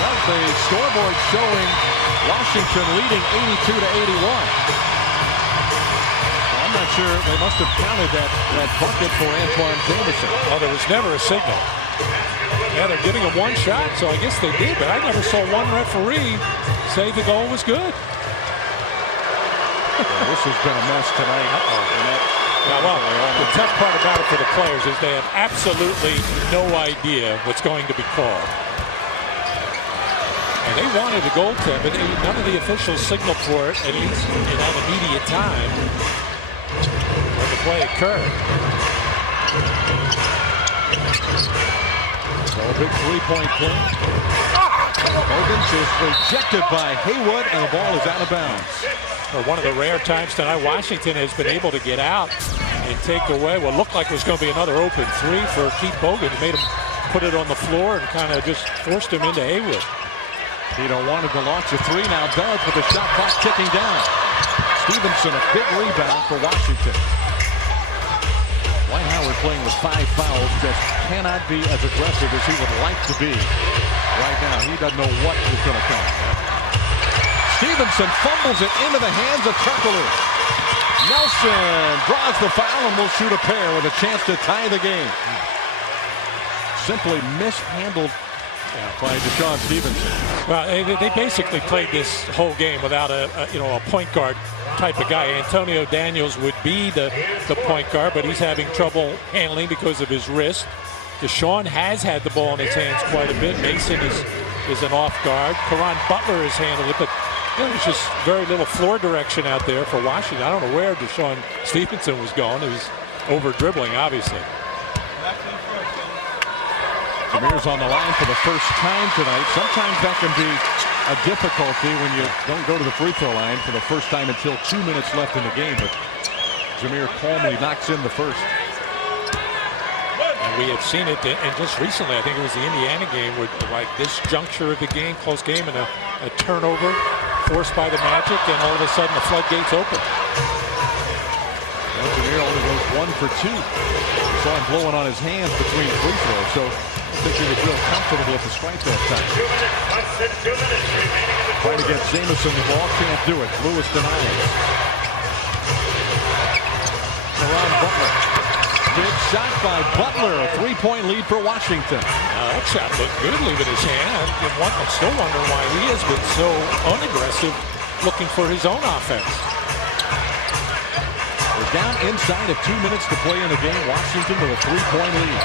Well, the scoreboard showing Washington leading 82-81. I'm not sure. They must have counted that bucket for Antoine Jamison. Well, there was never a signal. Yeah, they're giving him 1 shot, so I guess they did, but I never saw one referee say the goal was good. Well, this has been a mess tonight. Well, the tough part about it for the players is they have absolutely no idea what's going to be called. And they wanted a goaltend, but none of the officials signaled for it, at least in that immediate time when the play occurred. So a big 3-point play. Bogans is rejected by Haywood, and the ball is out of bounds. For one of the rare times tonight, Washington has been able to get out and take away what looked like was going to be another open 3 for Keith Bogans. Made him put it on the floor and kind of just forced him into Haywood. Hito wanted to launch a 3, now does, with the shot clock ticking down. Stevenson, a big rebound for Washington. Dwight Howard playing with 5 fouls, just cannot be as aggressive as he would like to be right now. He doesn't know what is going to come. Stevenson fumbles it into the hands of Turkoglu. Nelson draws the foul and will shoot a pair with a chance to tie the game. Simply mishandled by Deshaun Stevenson. Well, they basically played this whole game without a point guard type of guy. Antonio Daniels would be the point guard, but he's having trouble handling because of his wrist. Deshaun has had the ball in his hands quite a bit. Mason is an off guard. Karan Butler has handled it, but there's just very little floor direction out there for Washington. I don't know where Deshaun Stevenson was going. He was over dribbling, obviously. Jameer's on the line for the first time tonight. Sometimes that can be a difficulty when you don't go to the free throw line for the first time until 2 minutes left in the game. But Jameer calmly knocks in the first. And we had seen it, and just recently, I think it was the Indiana game, where like this juncture of the game, close game, and a turnover forced by the Magic, and all of a sudden the floodgates open. Well, Jameer only goes 1 for 2. We saw him blowing on his hands between free throws, so I think he was real comfortable at the strike that time. Trying to get Jamison the ball, can't do it. Lewis denies. Karan Butler. Big shot by Butler. A 3-point lead for Washington. That shot looked good leaving his hand. I'm still wondering why he has been so unaggressive looking for his own offense. We're down inside of 2 minutes to play in the game. Washington with a 3-point lead.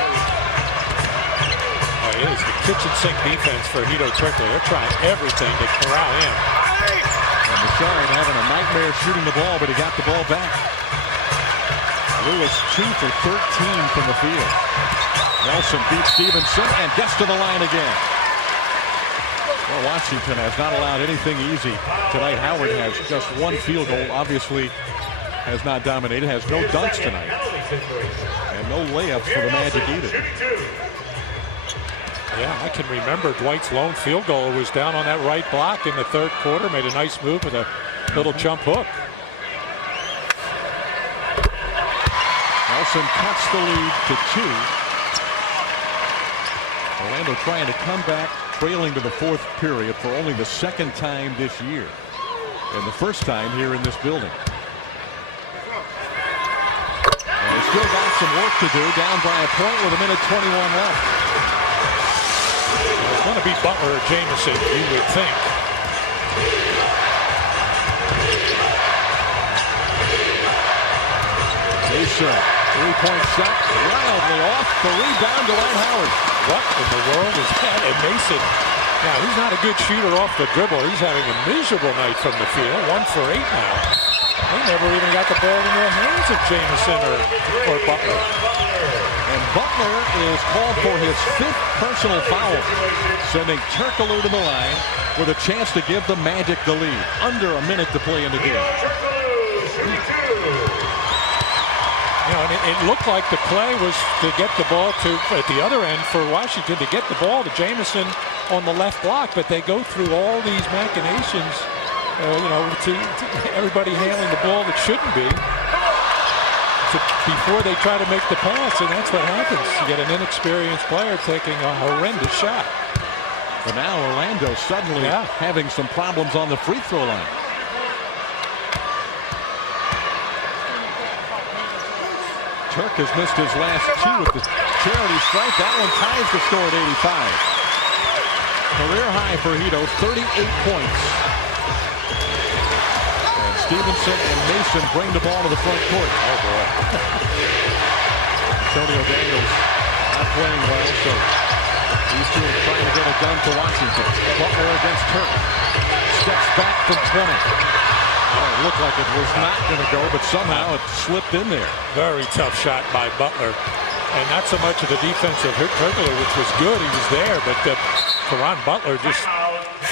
it is the kitchen sink defense for Hedo Turkoglu. They're trying everything to corral him. And Bouchard having a nightmare shooting the ball, but he got the ball back. Lewis 2 for 13 from the field. Nelson beats Stevenson and gets to the line again. Well, Washington has not allowed anything easy tonight. Howard has just one field goal. Obviously has not dominated. Has no dunks tonight. And no layups for the Magic either. Yeah, I can remember Dwight's lone field goal was down on that right block in the third quarter. Made a nice move with a little jump hook. Nelson cuts the lead to 2. Orlando trying to come back, trailing to the fourth period for only the second time this year. And the first time here in this building. And they still got some work to do, down by a point with 1:21 left. It's going to be Butler or Jamison, you would think. Mason, three-point shot, wildly off. The rebound to Howard. What in the world is that? And Mason, now he's not a good shooter off the dribble. He's having a miserable night from the field. 1 for 8 now. They never even got the ball in the hands of Jamison or Butler. And Butler is called for his 5th personal foul, sending Turkoglu to the line with a chance to give the Magic the lead. Under a minute to play in the game. You know, and it looked like the play was to get the ball to, at the other end for Washington, to get the ball to Jamison on the left block, but they go through all these machinations, you know, to everybody handling the ball that shouldn't be, before they try to make the pass, and that's what happens. You get an inexperienced player taking a horrendous shot. But now Orlando suddenly having some problems on the free throw line. Turk has missed his last 2 with the charity strike. That one ties the score at 85. Career high for Hedo, 38 points. And Stevenson and Mason bring the ball to the front court. Oh boy. Antonio Daniels not playing well, so these two are trying to get it done for Washington. Butler against Turk. Steps back from 20. It looked like it was not going to go, but somehow it slipped in there. Very tough shot by Butler. And not so much of the defense of Turkoglu, which was good. He was there, but Caron Butler just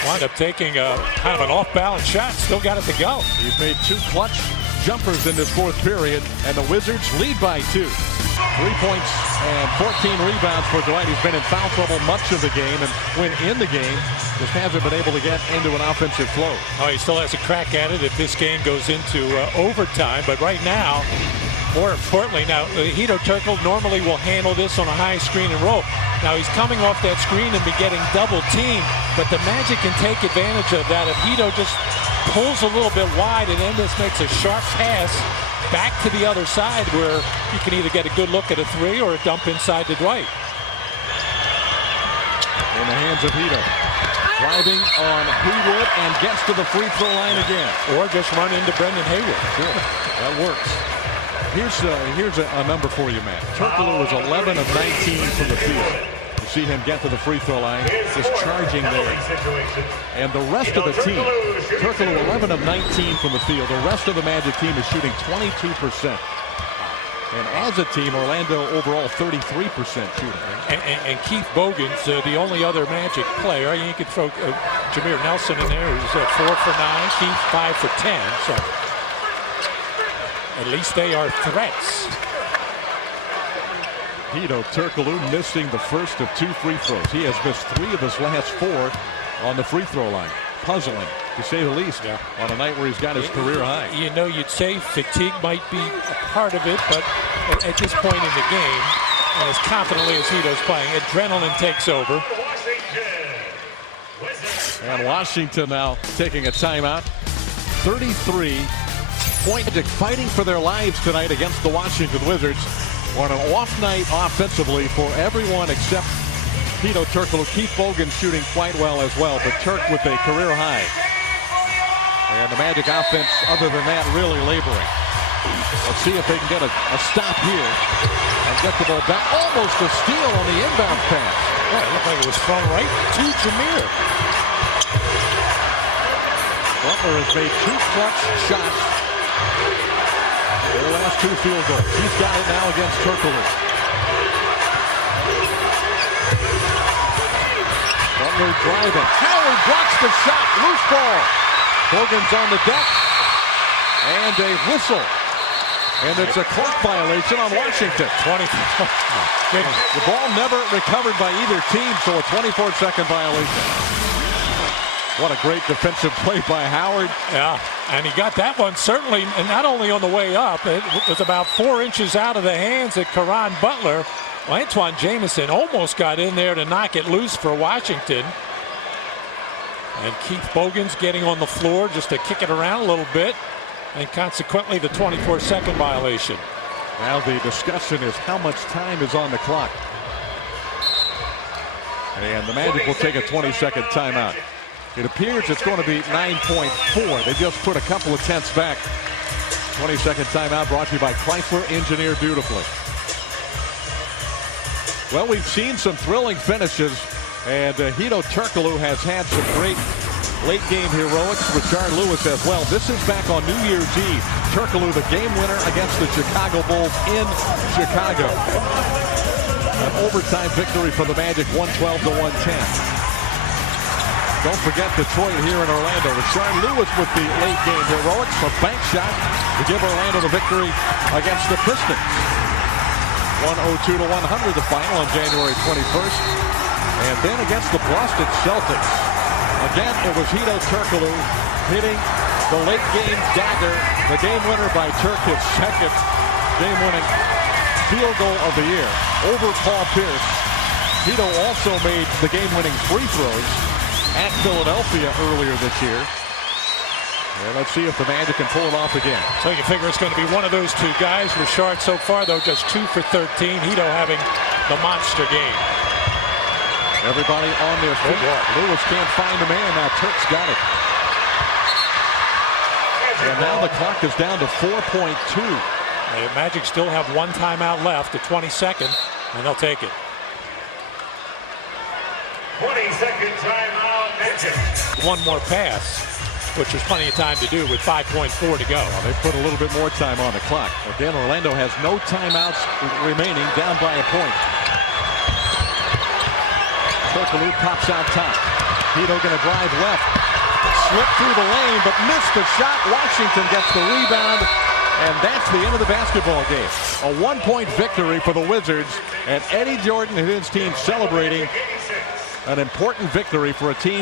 wound up taking kind of an off-balance shot. Still got it to go. He's made 2 clutch jumpers in this fourth period, and the Wizards lead by 2. 3 points and 14 rebounds for Dwight. He's been in foul trouble much of the game, and when in the game, just hasn't been able to get into an offensive flow. Oh, he still has a crack at it if this game goes into overtime, but right now, more importantly, now Hedo Turkoglu normally will handle this on a high screen and roll. Now he's coming off that screen and be getting double teamed, but the Magic can take advantage of that if Hedo just pulls a little bit wide and then just makes a sharp pass back to the other side where you can either get a good look at a 3 or a dump inside to Dwight. In the hands of Hedo. Driving on Haywood and gets to the free throw line again. Or just run into Brendan Haywood. Sure, that works. Here's a number for you, Matt. Turkoglu was 11 of 19 from the field. You see him get to the free throw line, just charging there. And the rest of the team, Turkoglu 11 of 19 from the field. The rest of the Magic team is shooting 22%. And as a team, Orlando overall 33% shooting. And Keith Bogans, the only other Magic player, you could throw Jameer Nelson in there, who's 4 for 9, Keith 5 for 10. So at least they are threats. Hedo Turkoglu missing the first of 2 free throws. He has missed 3 of his last 4 on the free throw line. Puzzling, to say the least, on a night where he's got his career high. You know, you'd say fatigue might be a part of it, but at this point in the game, and as confidently as Hedo's playing, adrenaline takes over. And Washington now taking a timeout. 33-point fighting for their lives tonight against the Washington Wizards on an off night offensively for everyone except Hedo Turkoglu. Keith Bogans shooting quite well as well, but Turk with a career high. And the Magic offense, other than that, really laboring. Let's see if they can get a stop here and get the ball back. Almost a steal on the inbound pass. Yeah, it looked like it was thrown right to Jameer. Butler has made 2 clutch shots. Their last 2 field goals. He's got it now against Turkoglu. Butler driving. Howard blocks the shot. Loose ball. Bogans on the deck. And a whistle. And it's a clock violation on Washington. 20. The ball never recovered by either team, so a 24-second violation. What a great defensive play by Howard. Yeah, and he got that one certainly, and not only on the way up, it was about 4 inches out of the hands of Caron Butler. Well, Antoine Jamison almost got in there to knock it loose for Washington. And Keith Bogans getting on the floor just to kick it around a little bit. And consequently, the 24-second violation. Now the discussion is how much time is on the clock. And the Magic will take a 20-second timeout. It appears it's going to be 9.4. They just put a couple of tenths back. 20-second timeout brought to you by Chrysler, engineered beautifully. Well, we've seen some thrilling finishes, and Turkoglu has had some great late-game heroics. Rashard Lewis as well. This is back on New Year's Eve. Turkoglu, the game winner against the Chicago Bulls in Chicago. An overtime victory for the Magic, 112-110. Don't forget Detroit here in Orlando. Rashard Lewis with the late game heroics. A bank shot to give Orlando the victory against the Pistons. 102-100 the final on January 21st. And then against the Boston Celtics. Again, it was Turkoglu hitting the late game dagger. The game winner by Turk, his second game winning field goal of the year over Paul Pierce. Hedo also made the game winning free throws at Philadelphia earlier this year. And let's see if the Magic can pull it off again. So you figure it's going to be one of those 2 guys. Rashard so far, though, just 2 for 13. Hedo having the monster game. Everybody on their feet. Lewis can't find a man. Now Turk's got it. And now the clock is down to 4.2. The Magic still have 1 timeout left, the 22nd, and they'll take it. 20-second timeout, Magic. 1 more pass, which is plenty of time to do with 5.4 to go. Well, they put a little bit more time on the clock. Again, Orlando has no timeouts remaining, down by a point. Turkoglu pops out top. Hedo going to drive left. Slip through the lane, but missed the shot. Washington gets the rebound, and that's the end of the basketball game. A 1-point victory for the Wizards, and Eddie Jordan and his team celebrating an important victory for a team